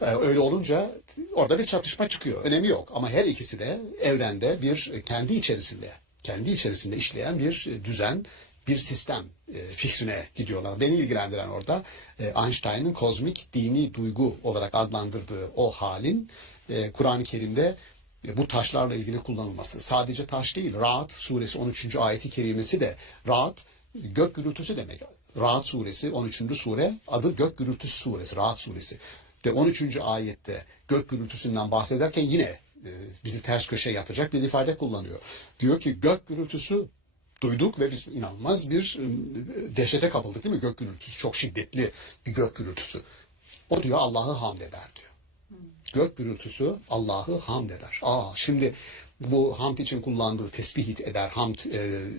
Öyle olunca orada bir çatışma çıkıyor. Önemi yok ama her ikisi de evrende bir kendi içerisinde işleyen bir düzen, bir sistem fikrine gidiyorlar. Beni ilgilendiren orada Einstein'ın kozmik dini duygu olarak adlandırdığı o halin Kur'an-ı Kerim'de bu taşlarla ilgili kullanılması. Sadece taş değil, Ra'd suresi 13. ayeti kerimesi de Ra'd gök gürültüsü demek. Ra'd suresi 13. sure adı gök gürültüsü suresi, Ra'd suresi. Ve 13. ayette gök gürültüsünden bahsederken yine bizi ters köşe yapacak bir ifade kullanıyor. Diyor ki gök gürültüsü duyduk ve biz inanılmaz bir dehşete kapıldık değil mi? Gök gürültüsü çok şiddetli bir gök gürültüsü. O diyor Allah'ı hamd eder diyor. Gök gürültüsü Allah'ı hamd eder. Şimdi bu hamd için kullandığı tesbih eder, hamd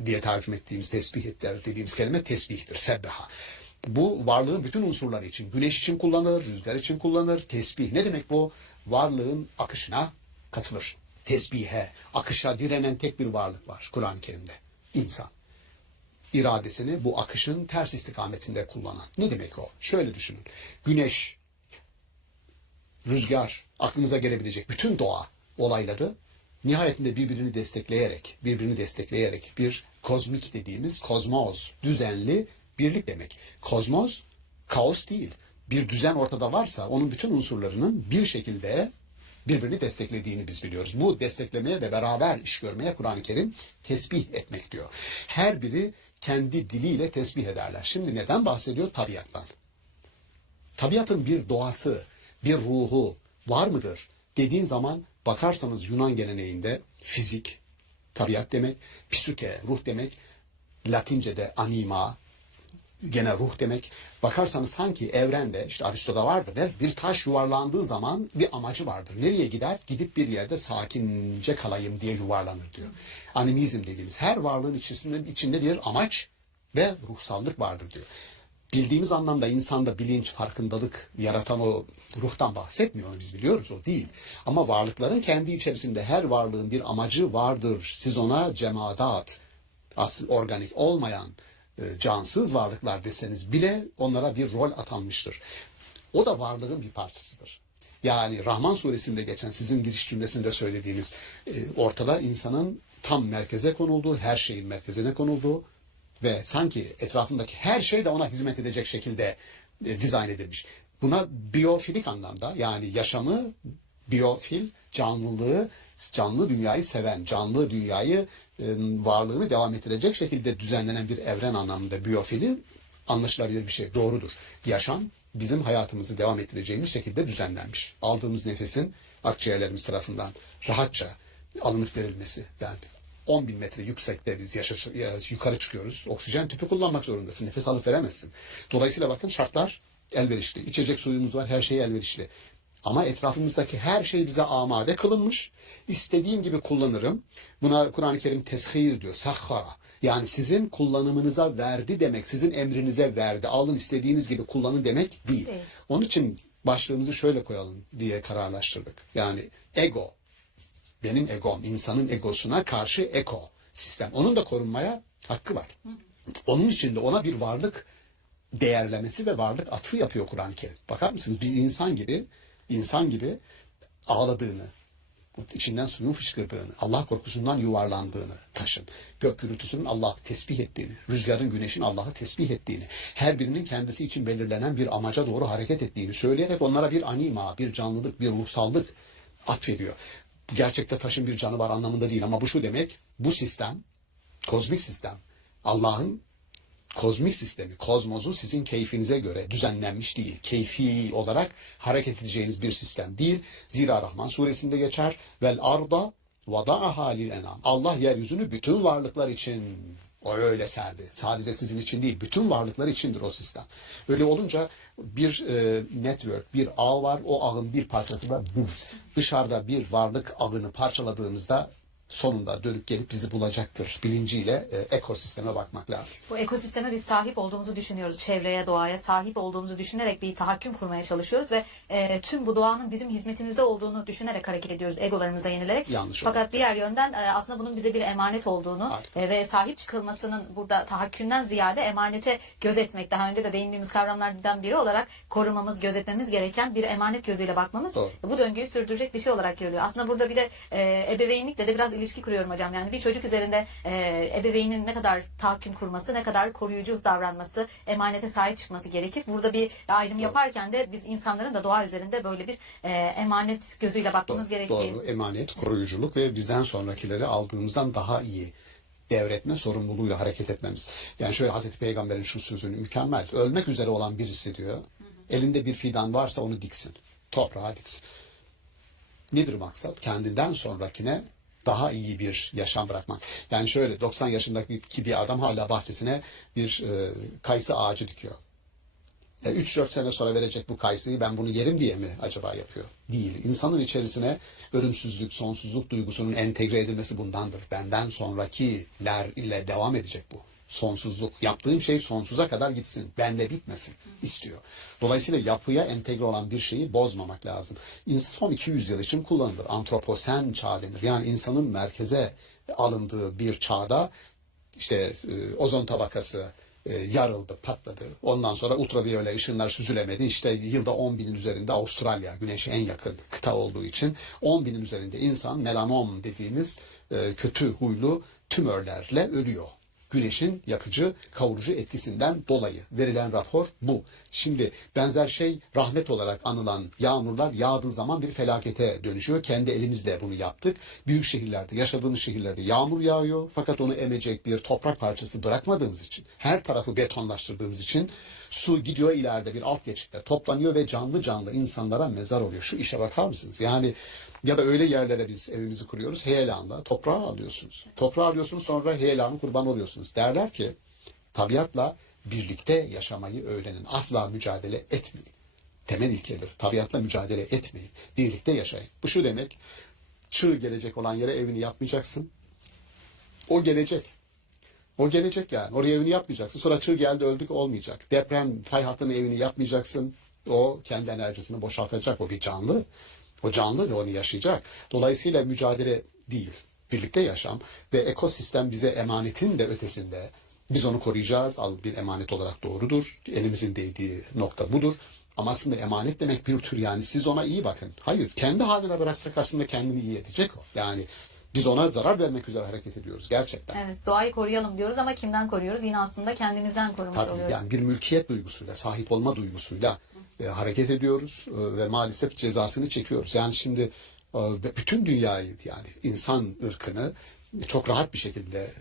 diye tercüme ettiğimiz tesbih eder dediğimiz kelime tesbihtir, sebbeha. Bu varlığın bütün unsurları için, güneş için kullanılır, rüzgar için kullanılır, tesbih. Ne demek bu? Varlığın akışına katılır. Tesbihe, akışa direnen tek bir varlık var Kur'an-ı Kerim'de. İnsan. İradesini bu akışın ters istikametinde kullanan. Ne demek o? Şöyle düşünün. Güneş, rüzgar, aklınıza gelebilecek bütün doğa olayları nihayetinde birbirini destekleyerek bir kozmik dediğimiz kozmos, düzenli birlik demek. Kozmos, kaos değil. Bir düzen ortada varsa onun bütün unsurlarının bir şekilde birbirini desteklediğini biz biliyoruz. Bu desteklemeye ve beraber iş görmeye Kur'an-ı Kerim tesbih etmek diyor. Her biri kendi diliyle tesbih ederler. Şimdi neden bahsediyor? Tabiattan. Tabiatın bir doğası, bir ruhu var mıdır dediğin zaman bakarsanız Yunan geleneğinde fizik, tabiat demek, psüke, ruh demek, Latince'de anima, gene ruh demek. Bakarsanız sanki evrende, işte Aristo'da vardır der, bir taş yuvarlandığı zaman bir amacı vardır. Nereye gider? Gidip bir yerde sakince kalayım diye yuvarlanır diyor. Animizm dediğimiz her varlığın içinde bir amaç ve ruhsallık vardır diyor. Bildiğimiz anlamda insanda bilinç, farkındalık yaratan o ruhtan bahsetmiyor. Biz biliyoruz, o değil. Ama varlıkların kendi içerisinde her varlığın bir amacı vardır. Siz ona cemaat, organik olmayan, cansız varlıklar deseniz bile onlara bir rol atanmıştır. O da varlığın bir parçasıdır. Yani Rahman suresinde geçen sizin giriş cümlesinde söylediğiniz ortada insanın tam merkeze konulduğu, her şeyin merkezine konulduğu ve sanki etrafındaki her şey de ona hizmet edecek şekilde dizayn edilmiş. Buna biyofilik anlamda, yani yaşamı, biyofil, canlılığı, canlı dünyayı seven, canlı dünyayı varlığını devam ettirecek şekilde düzenlenen bir evren anlamında biyofili anlaşılabilir bir şey. Doğrudur. Yaşam bizim hayatımızı devam ettireceğimiz şekilde düzenlenmiş. Aldığımız nefesin akciğerlerimiz tarafından rahatça alınıp verilmesi. Yani 10.000 metre yüksekte biz yukarı çıkıyoruz. Oksijen tüpü kullanmak zorundasın. Nefes alıp veremezsin. Dolayısıyla bakın şartlar elverişli. İçecek suyumuz var, her şey elverişli. Ama etrafımızdaki her şey bize amade kılınmış. İstediğim gibi kullanırım. Buna Kur'an-ı Kerim teshir diyor, sahhara. Yani sizin kullanımınıza verdi demek, sizin emrinize verdi. Alın istediğiniz gibi kullanın demek değil. Onun için başlığımızı şöyle koyalım diye kararlaştırdık. Yani ego, benim egom, insanın egosuna karşı eko sistem. Onun da korunmaya hakkı var. Onun için de ona bir varlık değerlemesi ve varlık atfı yapıyor Kur'an-ı Kerim. Bakar mısınız? Bir insan gibi ağladığını, içinden suyun fışkırdığını, Allah korkusundan yuvarlandığını taşın. Gök gürültüsünün Allah'ı tesbih ettiğini, rüzgarın, güneşin Allah'ı tesbih ettiğini, her birinin kendisi için belirlenen bir amaca doğru hareket ettiğini söyleyerek onlara bir anima, bir canlılık, bir ruhsallık atfediyor. Gerçekte taşın bir canı var anlamında değil ama bu şu demek, bu sistem, kozmik sistem, Allah'ın kozmik sistemi, kozmosu sizin keyfinize göre düzenlenmiş değil. Keyfi olarak hareket edeceğiniz bir sistem değil. Zira Rahman suresinde geçer. Vel arda vada'aha lil enam. Allah yeryüzünü bütün varlıklar için o öyle serdi. Sadece sizin için değil, bütün varlıklar içindir o sistem. Öyle olunca bir network, bir ağ var. O ağın bir parçası da biz. Dışarıda bir varlık ağını parçaladığımızda sonunda dönüp gelip bizi bulacaktır bilinciyle ekosisteme bakmak lazım. Bu ekosisteme biz sahip olduğumuzu düşünüyoruz. Çevreye, doğaya sahip olduğumuzu düşünerek bir tahakküm kurmaya çalışıyoruz ve tüm bu doğanın bizim hizmetimizde olduğunu düşünerek hareket ediyoruz, egolarımıza yenilerek. Yanlış Fakat olur. diğer yönden aslında bunun bize bir emanet olduğunu ve sahip çıkılmasının burada tahakkümden ziyade emanete gözetmek, daha önce de değindiğimiz kavramlardan biri olarak korumamız, gözetmemiz gereken bir emanet gözüyle bakmamız bu döngüyü sürdürecek bir şey olarak görülüyor. Aslında burada bir de ebeveynlikle de biraz ilişki kuruyorum hocam. Yani bir çocuk üzerinde ebeveynin ne kadar tahakküm kurması, ne kadar koruyucu davranması, emanete sahip çıkması gerekir. Burada bir ayrım yaparken de biz insanların da doğa üzerinde böyle bir emanet gözüyle bakmamız gerektiği. Doğru. Emanet, koruyuculuk ve bizden sonrakileri aldığımızdan daha iyi devretme sorumluluğuyla hareket etmemiz. Yani şöyle Hazreti Peygamber'in şu sözünü mükemmel. Ölmek üzere olan birisi diyor. Elinde bir fidan varsa onu diksin. Toprağa diksin. Nedir maksat? Kendinden sonrakine daha iyi bir yaşam bırakmak. Yani şöyle 90 yaşındaki bir adam hala bahçesine bir kayısı ağacı dikiyor. 3-4 sene sonra verecek bu kayısıyı ben bunu yerim diye mi acaba yapıyor? Değil. İnsanın içerisine ölümsüzlük, sonsuzluk duygusunun entegre edilmesi bundandır. Benden sonrakiler ile devam edecek bu. Sonsuzluk. Yaptığım şey sonsuza kadar gitsin. Benle bitmesin istiyor. Dolayısıyla yapıya entegre olan bir şeyi bozmamak lazım. Son 200 yıl için kullanılır. Antroposen çağ denir. Yani insanın merkeze alındığı bir çağda işte ozon tabakası yarıldı, patladı. Ondan sonra ultraviyole ışınlar süzülemedi. İşte yılda 10.000'in üzerinde Avustralya, güneşe en yakın kıta olduğu için 10.000'in üzerinde insan melanom dediğimiz kötü huylu tümörlerle ölüyor. Güneşin yakıcı, kavurucu etkisinden dolayı verilen rapor bu. Şimdi benzer şey rahmet olarak anılan yağmurlar yağdığı zaman bir felakete dönüşüyor. Kendi elimizle bunu yaptık. Büyük şehirlerde, yaşadığımız şehirlerde yağmur yağıyor. Fakat onu emecek bir toprak parçası bırakmadığımız için, her tarafı betonlaştırdığımız için su gidiyor ileride bir alt geçitte toplanıyor ve canlı canlı insanlara mezar oluyor. Şu işe bakar mısınız? Yani ya da öyle yerlere biz evimizi kuruyoruz. Heyelanla toprağı alıyorsunuz. Toprağı alıyorsunuz, sonra heyelanın kurban oluyorsunuz. Derler ki tabiatla birlikte yaşamayı öğrenin. Asla mücadele etmeyin. Temel ilkedir. Tabiatla mücadele etmeyin. Birlikte yaşayın. Bu şu demek. Çığ gelecek olan yere evini yapmayacaksın. O gelecek. O gelecek yani. Oraya evini yapmayacaksın. Sonra çığ geldi öldük olmayacak. Deprem fay hattının evini yapmayacaksın. O kendi enerjisini boşaltacak. O bir canlı. O canlı ve onu yaşayacak. Dolayısıyla mücadele değil. Birlikte yaşam ve ekosistem bize emanetin de ötesinde. Biz onu koruyacağız. Bir emanet olarak doğrudur. Elimizin değdiği nokta budur. Ama aslında emanet demek bir tür yani siz ona iyi bakın. Hayır. Kendi haline bıraksak aslında kendini iyi edecek o. Yani biz ona zarar vermek üzere hareket ediyoruz gerçekten. Evet, doğayı koruyalım diyoruz ama kimden koruyoruz? Yine aslında kendimizden korumuş Tabii oluyoruz. yani bir mülkiyet duygusuyla, sahip olma duygusuyla hareket ediyoruz ve maalesef cezasını çekiyoruz. Yani şimdi bütün dünyayı yani insan ırkını çok rahat bir şekilde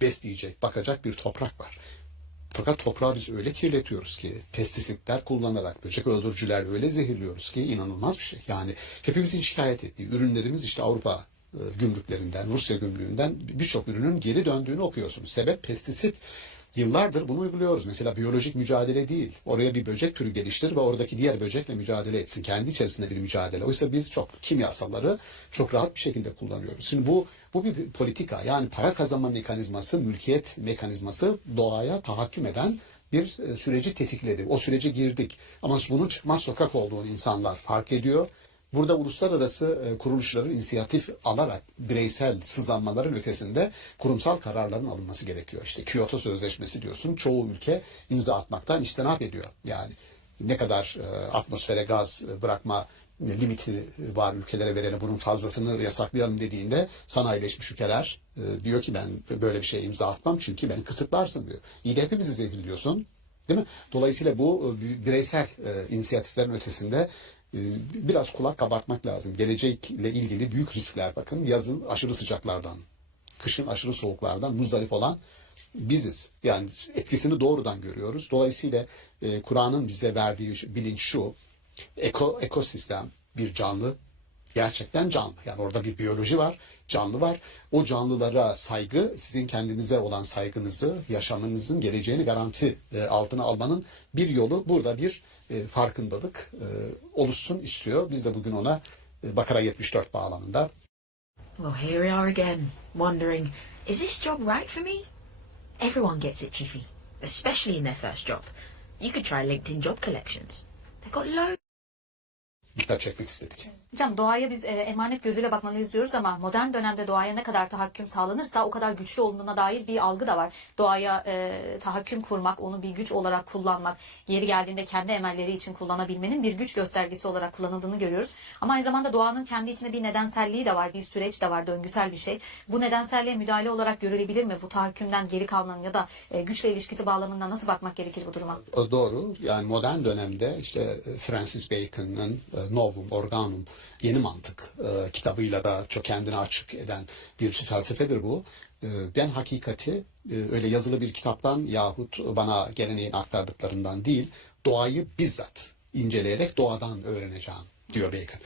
besleyecek, bakacak bir toprak var. Fakat toprağı biz öyle kirletiyoruz ki pestisitler kullanarak, böcek öldürücüler öyle zehirliyoruz ki inanılmaz bir şey. Yani hepimizin şikayet ettiği ürünlerimiz işte Avrupa gümrüklerinden, Rusya gümrüğünden birçok ürünün geri döndüğünü okuyorsunuz. Sebep pestisit. Yıllardır bunu uyguluyoruz. Mesela biyolojik mücadele değil. Oraya bir böcek türü geliştir ve oradaki diğer böcekle mücadele etsin. Kendi içerisinde bir mücadele. Oysa biz çok kimyasalları çok rahat bir şekilde kullanıyoruz. Şimdi bu bir politika. Yani para kazanma mekanizması, mülkiyet mekanizması doğaya tahakküm eden bir süreci tetikledi. O sürece girdik. Ama bunun çıkmaz sokak olduğunu insanlar fark ediyor. Burada uluslararası kuruluşların inisiyatif alarak bireysel sızlanmaların ötesinde kurumsal kararların alınması gerekiyor. İşte Kyoto Sözleşmesi diyorsun. Çoğu ülke imza atmaktan içtinap ediyor. Yani ne kadar atmosfere gaz bırakma limiti var ülkelere verelim, bunun fazlasını yasaklayalım dediğinde sanayileşmiş ülkeler diyor ki ben böyle bir şeye imza atmam çünkü beni kısıtlarsın diyor. İyi de hepimizi zehirliyorsun. Değil mi? Dolayısıyla bu bireysel inisiyatiflerin ötesinde biraz kulak kabartmak lazım. Gelecekle ilgili büyük riskler bakın. Yazın aşırı sıcaklardan, kışın aşırı soğuklardan muzdarip olan biziz. Yani etkisini doğrudan görüyoruz. Dolayısıyla Kur'an'ın bize verdiği bilinç şu. Ekosistem bir canlı. Gerçekten canlı. Yani orada bir biyoloji var, canlı var. O canlılara saygı, sizin kendinize olan saygınızı, yaşamınızın geleceğini garanti altına almanın bir yolu. Burada bir farkındalık oluşsun istiyor. Biz de bugün ona Bakara 74 bağlamında. Well, here we are again, wondering, is this job right for me? Everyone gets it, Chiefy, especially in their first job. You could try LinkedIn job collections. They've got loads. Dikkat çekmek istedik. Hocam doğaya biz emanet gözüyle bakmalıyız diyoruz ama modern dönemde doğaya ne kadar tahakküm sağlanırsa o kadar güçlü olduğuna dair bir algı da var. Doğaya tahakküm kurmak, onu bir güç olarak kullanmak, yeri geldiğinde kendi emelleri için kullanabilmenin bir güç göstergesi olarak kullanıldığını görüyoruz. Ama aynı zamanda doğanın kendi içinde bir nedenselliği de var, bir süreç de var, döngüsel bir şey. Bu nedenselliğe müdahale olarak görülebilir mi? Bu tahakkümden geri kalmanın ya da güçle ilişkisi bağlamında nasıl bakmak gerekir bu duruma? Doğru. Yani modern dönemde işte Francis Bacon'ın Novum Organum Yeni Mantık kitabıyla da çok kendine açık eden bir felsefedir bu. Ben hakikati öyle yazılı bir kitaptan yahut bana geleneğin aktardıklarından değil, doğayı bizzat inceleyerek doğadan öğreneceğim diyor Bacon.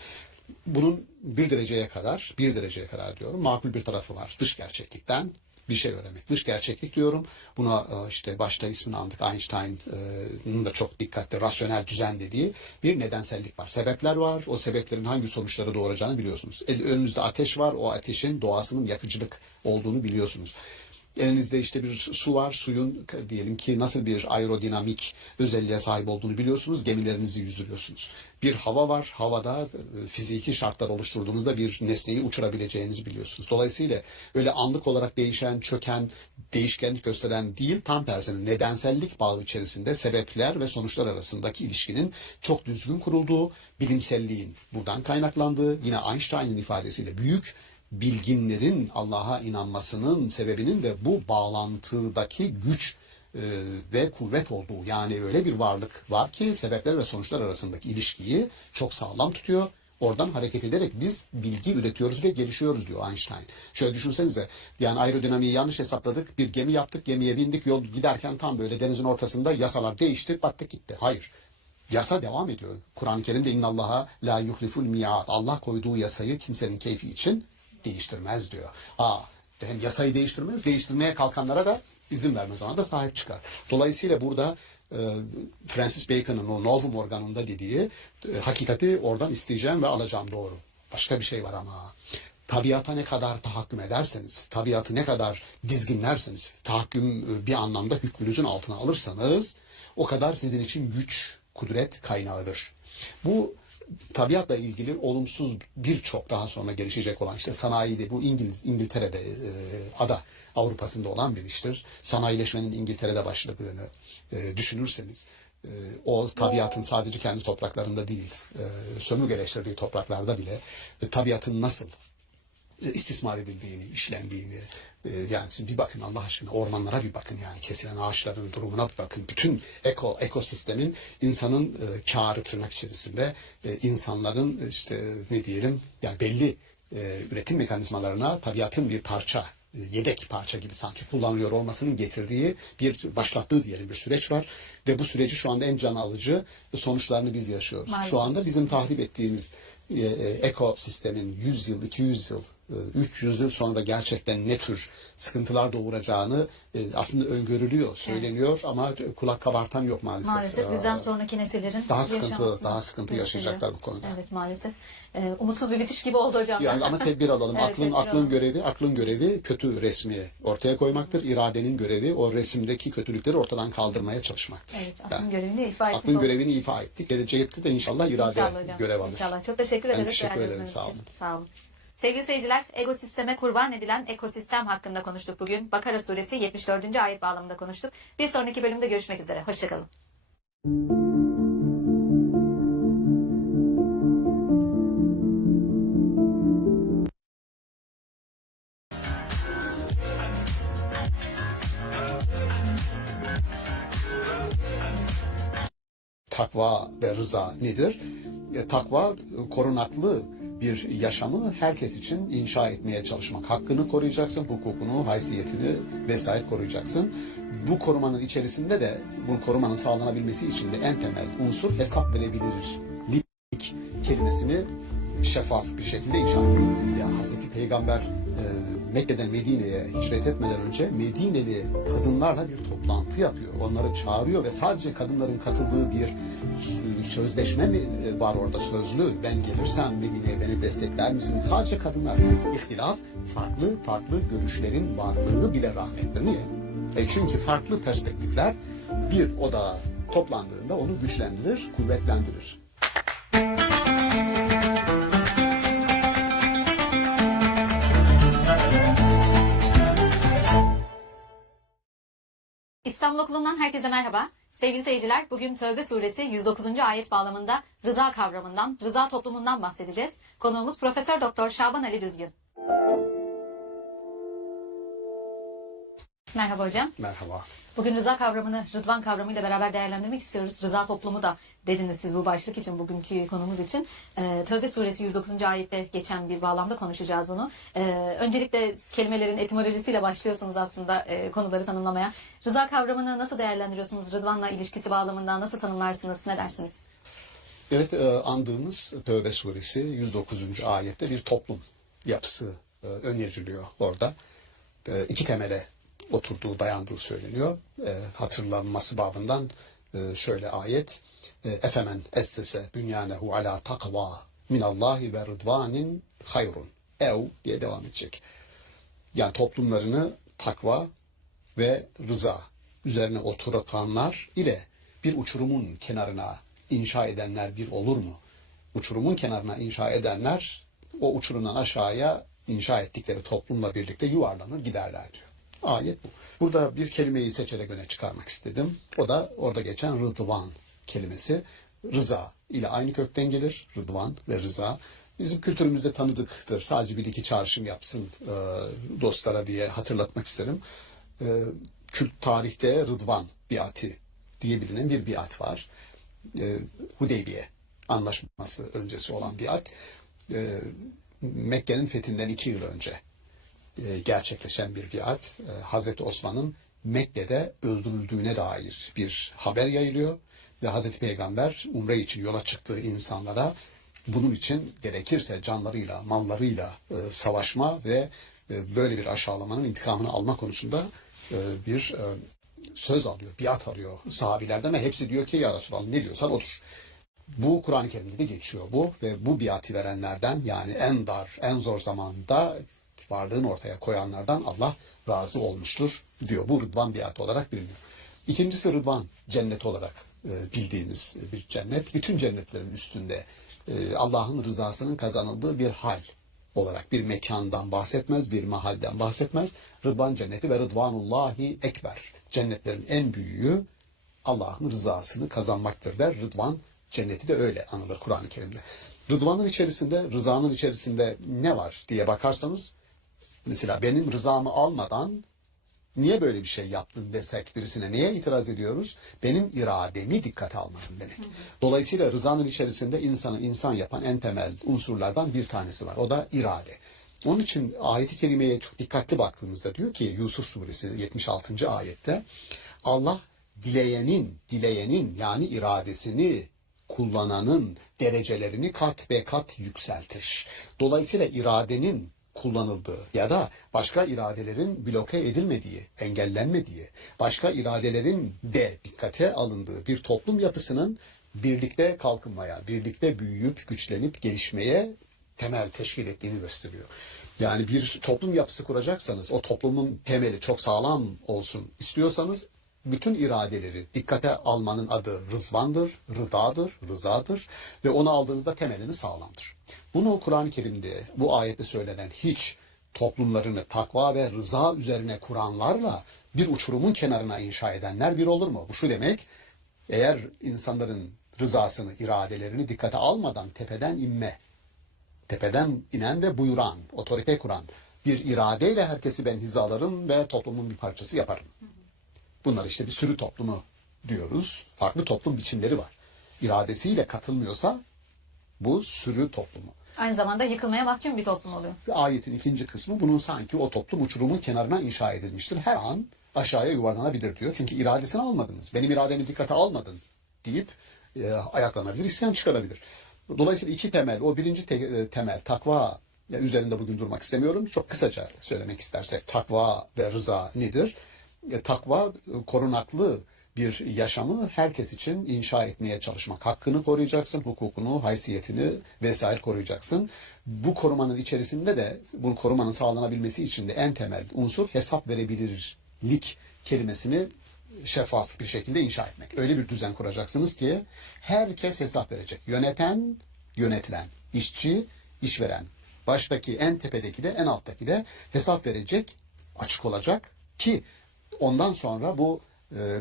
Bunun bir dereceye kadar diyorum, makul bir tarafı var. Dış gerçeklikten bir şey öğrenmek. Dış gerçeklik diyorum. Buna işte başta ismini andık, Einstein'ın da çok dikkatli rasyonel düzen dediği bir nedensellik var. Sebepler var. O sebeplerin hangi sonuçları doğuracağını biliyorsunuz. Önünüzde ateş var. O ateşin doğasının yakıcılık olduğunu biliyorsunuz. Elinizde işte bir su var. Suyun diyelim ki nasıl bir aerodinamik özelliğe sahip olduğunu biliyorsunuz. Gemilerinizi yüzdürüyorsunuz. Bir hava var. Havada fiziki şartlar oluşturduğunuzda bir nesneyi uçurabileceğinizi biliyorsunuz. Dolayısıyla öyle anlık olarak değişen, çöken, değişkenlik gösteren değil, tam tersine nedensellik bağı içerisinde sebepler ve sonuçlar arasındaki ilişkinin çok düzgün kurulduğu, bilimselliğin buradan kaynaklandığı, yine Einstein'ın ifadesiyle büyük bilginlerin Allah'a inanmasının sebebinin de bu bağlantıdaki güç ve kuvvet olduğu. Yani öyle bir varlık var ki sebepler ve sonuçlar arasındaki ilişkiyi çok sağlam tutuyor. Oradan hareket ederek biz bilgi üretiyoruz ve gelişiyoruz diyor Einstein. Şöyle düşünsenize, yani aerodinamiği yanlış hesapladık, bir gemi yaptık, gemiye bindik, yol giderken tam böyle denizin ortasında yasalar değişti, battık gitti. Hayır. Yasa devam ediyor. Kur'an-ı Kerim'de innallaha la yuhliful mi'ad. Allah koyduğu yasayı kimsenin keyfi için değiştirmez diyor. Hem yasayı değiştirmez, değiştirmeye kalkanlara da izin vermez, ona da sahip çıkar. Dolayısıyla burada Francis Bacon'ın o Novum Organum'da dediği hakikati oradan isteyeceğim ve alacağım, doğru. Başka bir şey var ama tabiata ne kadar tahakküm ederseniz, tabiatı ne kadar dizginlerseniz, tahakküm bir anlamda hükmünüzün altına alırsanız o kadar sizin için güç, kudret kaynağıdır. Bu tabiatla ilgili olumsuz birçok daha sonra gelişecek olan işte sanayide, bu İngiltere'de ada Avrupa'sında olan bir iştir. Sanayileşmenin İngiltere'de başladığını düşünürseniz o tabiatın sadece kendi topraklarında değil, sömürgeleştirdiği topraklarda bile tabiatın nasıl istismar edildiğini, işlendiğini, yani siz bir bakın Allah aşkına, ormanlara bir bakın, yani kesilen ağaçların durumuna bir bakın. Bütün ekosistemin insanın kârı tırnak içerisinde, insanların işte ne diyelim, yani belli üretim mekanizmalarına tabiatın bir parça, yedek parça gibi sanki kullanılıyor olmasının getirdiği bir, başlattığı diyelim bir süreç var. Ve bu süreci şu anda en can alıcı sonuçlarını biz yaşıyoruz. Maalesef. Şu anda bizim tahrip ettiğimiz ekosistemin 100 yıl, 200 yıl, 300 yıl sonra gerçekten ne tür sıkıntılar doğuracağını aslında öngörülüyor, söyleniyor ama kulak kabartan yok maalesef. Maalesef bizden sonraki nesillerin daha yaşamasını sıkıntı gösteriyor. yaşayacaklar bu konuda. Evet, maalesef. Umutsuz bir bitiş gibi oldu hocam. Yani ama tedbir alalım. Evet, tedbir alalım. Aklın görevi kötü resmi ortaya koymaktır. İradenin görevi o resimdeki kötülükleri ortadan kaldırmaya çalışmaktır. Evet, aklın görevini ifa ettik. Aklın görevini ifa ettik. Gelecekte de inşallah irade İnşallah hocam. görev alır. İnşallah. Çok teşekkür ederiz. teşekkür değerli ederim, yorumlarınız sağ için. olun. Sağ olun. Sevgili seyirciler, ekosisteme kurban edilen ekosistem hakkında konuştuk bugün. Bakara suresi 74. ayet bağlamında konuştuk. Bir sonraki bölümde görüşmek üzere. Hoşçakalın. Takva ve rıza nedir? Takva korunaklı bir yaşamı herkes için inşa etmeye çalışmak. Hakkını koruyacaksın, hukukunu, haysiyetini vesaire koruyacaksın. Bu korumanın içerisinde de, bu korumanın sağlanabilmesi için de en temel unsur hesap verebilirlik kelimesini şeffaf bir şekilde inşa etmek. Yani Hazreti Peygamber Mekke'den Medine'ye hicret etmeden önce Medineli kadınlarla bir toplantı yapıyor. Onları çağırıyor ve sadece kadınların katıldığı bir sözleşme mi var orada, sözlü? Ben gelirsem Medine'ye beni destekler misiniz? Sadece kadınlar. İhtilaf, farklı görüşlerin varlığı bile rahmettir. Niye? Çünkü farklı perspektifler bir odağa toplandığında onu güçlendirir, kuvvetlendirir. İstanbul Okulu'ndan herkese merhaba. Sevgili seyirciler, bugün Tövbe suresi 109. ayet bağlamında rıza kavramından, rıza toplumundan bahsedeceğiz. Konuğumuz Profesör Doktor Şaban Ali Düzgün. Merhaba hocam. Merhaba. Bugün rıza kavramını Rıdvan kavramıyla beraber değerlendirmek istiyoruz. Rıza toplumu da dediniz siz bu başlık için, bugünkü konumuz için. Tövbe suresi 109. ayette geçen bir bağlamda konuşacağız bunu. Öncelikle kelimelerin etimolojisiyle başlıyorsunuz aslında konuları tanımlamaya. Rıza kavramını nasıl değerlendiriyorsunuz? Rıdvan'la ilişkisi bağlamında nasıl tanımlarsınız? Ne dersiniz? Evet, andığımız Tövbe suresi 109. ayette bir toplum yapısı öneriliyor orada. İki temele oturduğu, dayandığı söyleniyor. Hatırlanması babından şöyle ayet. Efemen essese bünyanehu ala takva minallahi ve rıdvanin hayrun. Ev diye devam edecek. Yani toplumlarını takva ve rıza üzerine oturanlar ile bir uçurumun kenarına inşa edenler bir olur mu? Uçurumun kenarına inşa edenler o uçurumdan aşağıya inşa ettikleri toplumla birlikte yuvarlanır giderler diyor. Ayet bu. Burada bir kelimeyi seçerek öne çıkarmak istedim. O da orada geçen rıdvan kelimesi. Rıza ile aynı kökten gelir. Rıdvan ve rıza. bizim kültürümüzde tanıdıktır. Sadece bir iki çağrışım yapsın dostlara diye hatırlatmak isterim. Kürt tarihte Rıdvan biati diye bilinen bir biat var. Hudeybiye anlaşması öncesi olan biat. Mekke'nin fethinden 2 yıl önce gerçekleşen bir biat. Hazreti Osman'ın Mekke'de öldürüldüğüne dair bir haber yayılıyor ve Hazreti Peygamber umre için yola çıktığı insanlara bunun için gerekirse canlarıyla, mallarıyla savaşma ve böyle bir aşağılamanın intikamını alma konusunda bir söz alıyor, biat alıyor sahabilerden ve hepsi diyor ki ya Resulallah ne diyorsan odur. Bu Kur'an-ı Kerim'de de geçiyor bu ve bu biati verenlerden yani en dar, en zor zamanda varlığını ortaya koyanlardan Allah razı olmuştur diyor. Bu Rıdvan biatı olarak biliniyor. İkincisi Rıdvan cenneti olarak bildiğimiz bir cennet. Bütün cennetlerin üstünde Allah'ın rızasının kazanıldığı bir hal olarak bir mekandan bahsetmez, bir mahalden bahsetmez. Rıdvan cenneti ve Rıdvanullahi ekber. Cennetlerin en büyüğü Allah'ın rızasını kazanmaktır der. Rıdvan cenneti de öyle anılır Kur'an-ı Kerim'de. Rıdvanın içerisinde, rızanın içerisinde ne var diye bakarsanız, mesela benim rızamı almadan niye böyle bir şey yaptın desek birisine neye itiraz ediyoruz? Benim irademi dikkate almadın demek. Dolayısıyla rızanın içerisinde insanı insan yapan en temel unsurlardan bir tanesi var. O da irade. Onun için ayet-i kerimeye çok dikkatli baktığımızda diyor ki Yusuf suresi 76. ayette Allah dileyenin yani iradesini kullananın derecelerini kat ve kat yükseltir. Dolayısıyla iradenin kullanıldığı ya da başka iradelerin bloke edilmediği, engellenmediği, başka iradelerin de dikkate alındığı bir toplum yapısının birlikte kalkınmaya, birlikte büyüyüp, güçlenip, gelişmeye temel teşkil ettiğini gösteriyor. Yani bir toplum yapısı kuracaksanız, o toplumun temeli çok sağlam olsun istiyorsanız, bütün iradeleri dikkate almanın adı rızvandır, rızadır ve onu aldığınızda temelini sağlamdır. Bunu Kur'an-ı Kerim'de bu ayette söylenen hiç toplumlarını takva ve rıza üzerine kuranlarla bir uçurumun kenarına inşa edenler bir olur mu? Bu şu demek, eğer insanların rızasını, iradelerini dikkate almadan tepeden inen ve buyuran, otorite kuran bir iradeyle herkesi ben hizalarım ve toplumun bir parçası yaparım. Bunlar işte bir sürü toplumu diyoruz. Farklı toplum biçimleri var. İradesiyle katılmıyorsa bu sürü toplumu. Aynı zamanda yıkılmaya mahkum bir toplum oluyor. Ayetin ikinci kısmı bunun sanki o toplum uçurumun kenarına inşa edilmiştir. Her an aşağıya yuvarlanabilir diyor. Çünkü iradesini almadınız. Benim irademi dikkate almadın deyip ayaklanabilir, isyan çıkarabilir. Dolayısıyla iki temel, o birinci temel takva üzerinde bugün durmak istemiyorum. Çok kısaca söylemek istersek takva ve rıza nedir? Takva korunaklı bir yaşamı herkes için inşa etmeye çalışmak. Hakkını koruyacaksın, hukukunu, haysiyetini vesaire koruyacaksın. Bu korumanın içerisinde de, bu korumanın sağlanabilmesi için de en temel unsur hesap verebilirlik kelimesini şeffaf bir şekilde inşa etmek. Öyle bir düzen kuracaksınız ki herkes hesap verecek. Yöneten, yönetilen, işçi, işveren, baştaki, en tepedeki de, en alttaki de hesap verecek, açık olacak ki ondan sonra bu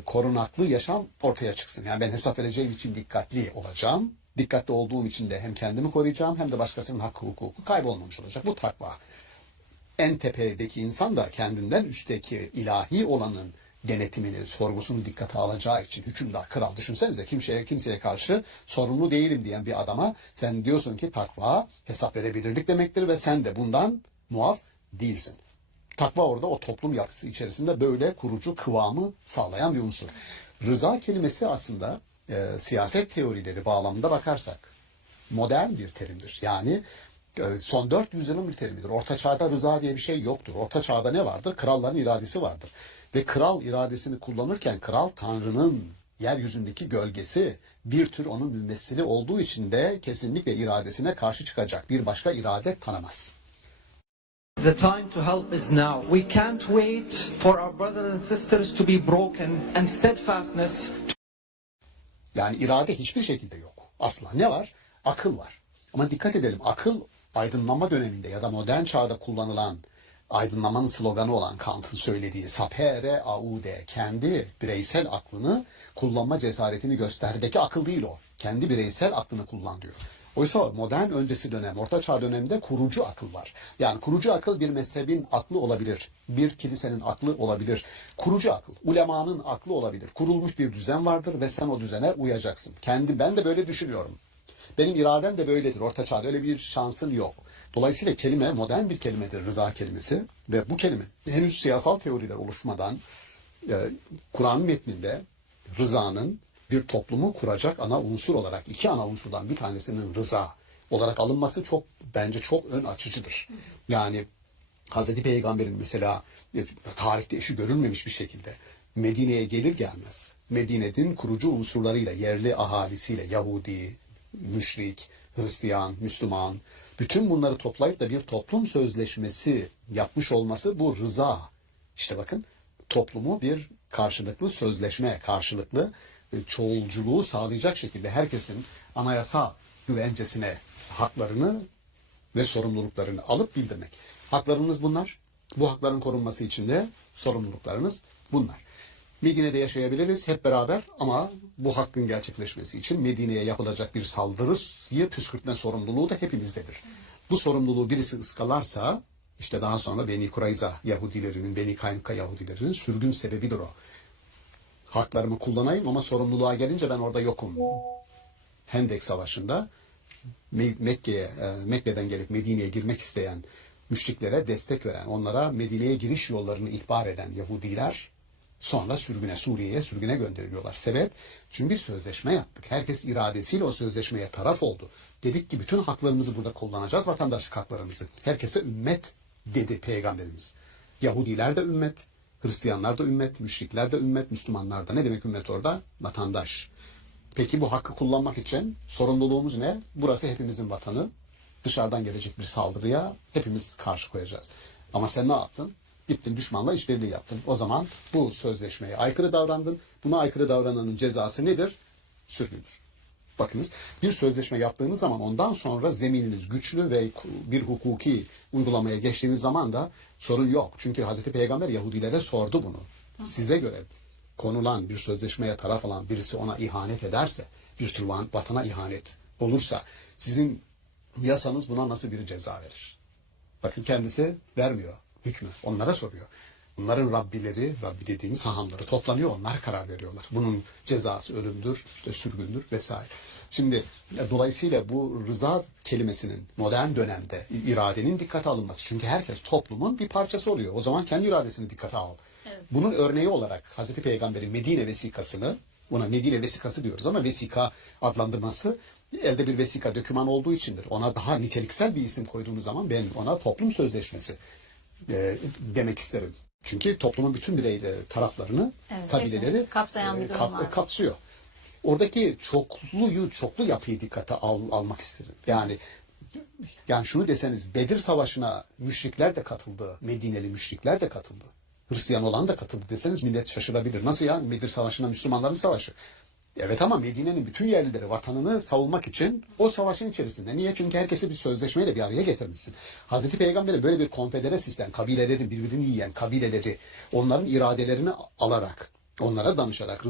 korunaklı yaşam ortaya çıksın. Yani ben hesap vereceğim için dikkatli olacağım. Dikkatli olduğum için de hem kendimi koruyacağım hem de başkasının hakkı hukuku kaybolmamış olacak. Bu takva. En tepedeki insan da kendinden üstteki ilahi olanın denetimini, sorgusunu dikkate alacağı için hükümdar, kral. Düşünsenize kimseye karşı sorumlu değilim diyen bir adama sen diyorsun ki takva hesap verebilirlik demektir ve sen de bundan muaf değilsin. Takva orada o toplum yapısı içerisinde böyle kurucu kıvamı sağlayan bir unsur. Rıza kelimesi aslında siyaset teorileri bağlamında bakarsak modern bir terimdir. Yani son 400 yılın bir terimidir. Orta Çağ'da rıza diye bir şey yoktur. Orta Çağ'da ne vardır? Kralların iradesi vardır. Ve kral iradesini kullanırken kral Tanrı'nın yeryüzündeki gölgesi, bir tür onun mümessili olduğu için de kesinlikle iradesine karşı çıkacak bir başka irade tanımaz. The time to help is now. We can't wait for our brothers and sisters to be broken and steadfastness. Yani irade hiçbir şekilde yok. Asla. Ne var? Akıl var. Ama dikkat edelim, akıl aydınlanma döneminde ya da modern çağda kullanılan aydınlanmanın sloganı olan Kant'ın söylediği sapere aude, kendi bireysel aklını kullanma cesaretini gösterdeki akıl değil o. Kendi bireysel aklını kullan diyor. Oysa modern öncesi dönem, Orta Çağ döneminde kurucu akıl var. Yani kurucu akıl bir mezhebin aklı olabilir, bir kilisenin aklı olabilir. Kurucu akıl, ulemanın aklı olabilir. Kurulmuş bir düzen vardır ve sen o düzene uyacaksın. Ben de böyle düşünüyorum. Benim iradem de böyledir. Orta Çağ'da öyle bir şansın yok. Dolayısıyla kelime modern bir kelimedir, rıza kelimesi. Ve bu kelime henüz siyasal teoriler oluşmadan Kur'an metninde rızanın bir toplumu kuracak ana unsur olarak, iki ana unsurdan bir tanesinin rıza olarak alınması bence çok ön açıcıdır. Yani Hazreti Peygamber'in mesela tarihte eşi görülmemiş bir şekilde Medine'ye gelir gelmez Medine'nin kurucu unsurlarıyla, yerli ahalisiyle, Yahudi, müşrik, Hristiyan, Müslüman, bütün bunları toplayıp da bir toplum sözleşmesi yapmış olması bu rıza. İşte bakın, toplumu bir karşılıklı sözleşme, karşılıklı çoğulculuğu sağlayacak şekilde herkesin anayasa güvencesine haklarını ve sorumluluklarını alıp bildirmek. Haklarınız bunlar. Bu hakların korunması için de sorumluluklarınız bunlar. Medine'de yaşayabiliriz hep beraber ama bu hakkın gerçekleşmesi için Medine'ye yapılacak bir saldırıyı püskürtme sorumluluğu da hepimizdedir. Bu sorumluluğu birisi ıskalarsa işte daha sonra Beni Kurayza Yahudilerinin, Beni Kaynuka Yahudilerinin sürgün sebebidir o. Haklarımı kullanayım ama sorumluluğa gelince ben orada yokum. Hendek Savaşı'nda Mekke'den gelip Medine'ye girmek isteyen müşriklere destek veren, onlara Medine'ye giriş yollarını ihbar eden Yahudiler sonra Suriye'ye sürgüne gönderiliyorlar. Sebep? Çünkü bir sözleşme yaptık. Herkes iradesiyle o sözleşmeye taraf oldu. Dedik ki bütün haklarımızı burada kullanacağız, vatandaşlık haklarımızı. Herkese ümmet dedi Peygamberimiz. Yahudiler de ümmet, Hristiyanlar da ümmet, müşrikler de ümmet, Müslümanlar da. Ne demek ümmet orada? Vatandaş. Peki bu hakkı kullanmak için sorumluluğumuz ne? Burası hepimizin vatanı. Dışarıdan gelecek bir saldırıya hepimiz karşı koyacağız. Ama sen ne yaptın? Gittin düşmanla işbirliği yaptın. O zaman bu sözleşmeye aykırı davrandın. Buna aykırı davrananın cezası nedir? Sürgündür. Bakınız, bir sözleşme yaptığınız zaman ondan sonra zemininiz güçlü ve bir hukuki uygulamaya geçtiğiniz zaman da sorun yok. Çünkü Hazreti Peygamber Yahudilere sordu bunu. Size göre konulan bir sözleşmeye taraf olan birisi ona ihanet ederse, bir tür vatana ihanet olursa sizin yasanız buna nasıl bir ceza verir? Bakın, kendisi vermiyor hükmü. Onlara soruyor. Bunların Rabbileri, Rabbi dediğimiz hahamları toplanıyor. Onlar karar veriyorlar. Bunun cezası ölümdür, işte sürgündür vesaire. Şimdi dolayısıyla bu rıza kelimesinin modern dönemde iradenin dikkate alınması. Çünkü herkes toplumun bir parçası oluyor. O zaman kendi iradesini dikkate al. Evet. Bunun örneği olarak Hazreti Peygamber'in Medine vesikasını, buna Medine vesikası diyoruz ama vesika adlandırması elde bir vesika, döküman olduğu içindir. Ona daha niteliksel bir isim koyduğunuz zaman ben ona toplum sözleşmesi demek isterim. Çünkü toplumun bütün taraflarını, evet, kabileleri kapsayan bir durum var. Kapsıyor. Oradaki çoklu yapıyı dikkate almak isterim. Yani şunu deseniz, Bedir Savaşı'na müşrikler de katıldı, Medineli müşrikler de katıldı. Hristiyan olan da katıldı deseniz millet şaşırabilir. Nasıl ya? Bedir Savaşı'na Müslümanların savaşı. Evet, ama Medine'nin bütün yerlileri vatanını savunmak için o savaşın içerisinde. Niye? Çünkü herkesi bir sözleşmeyle bir araya getirmişsin. Hazreti Peygamber'e böyle bir konfedere sistem, kabilelerin birbirini yiyen kabileleri, onların iradelerini alarak, onlara danışarak,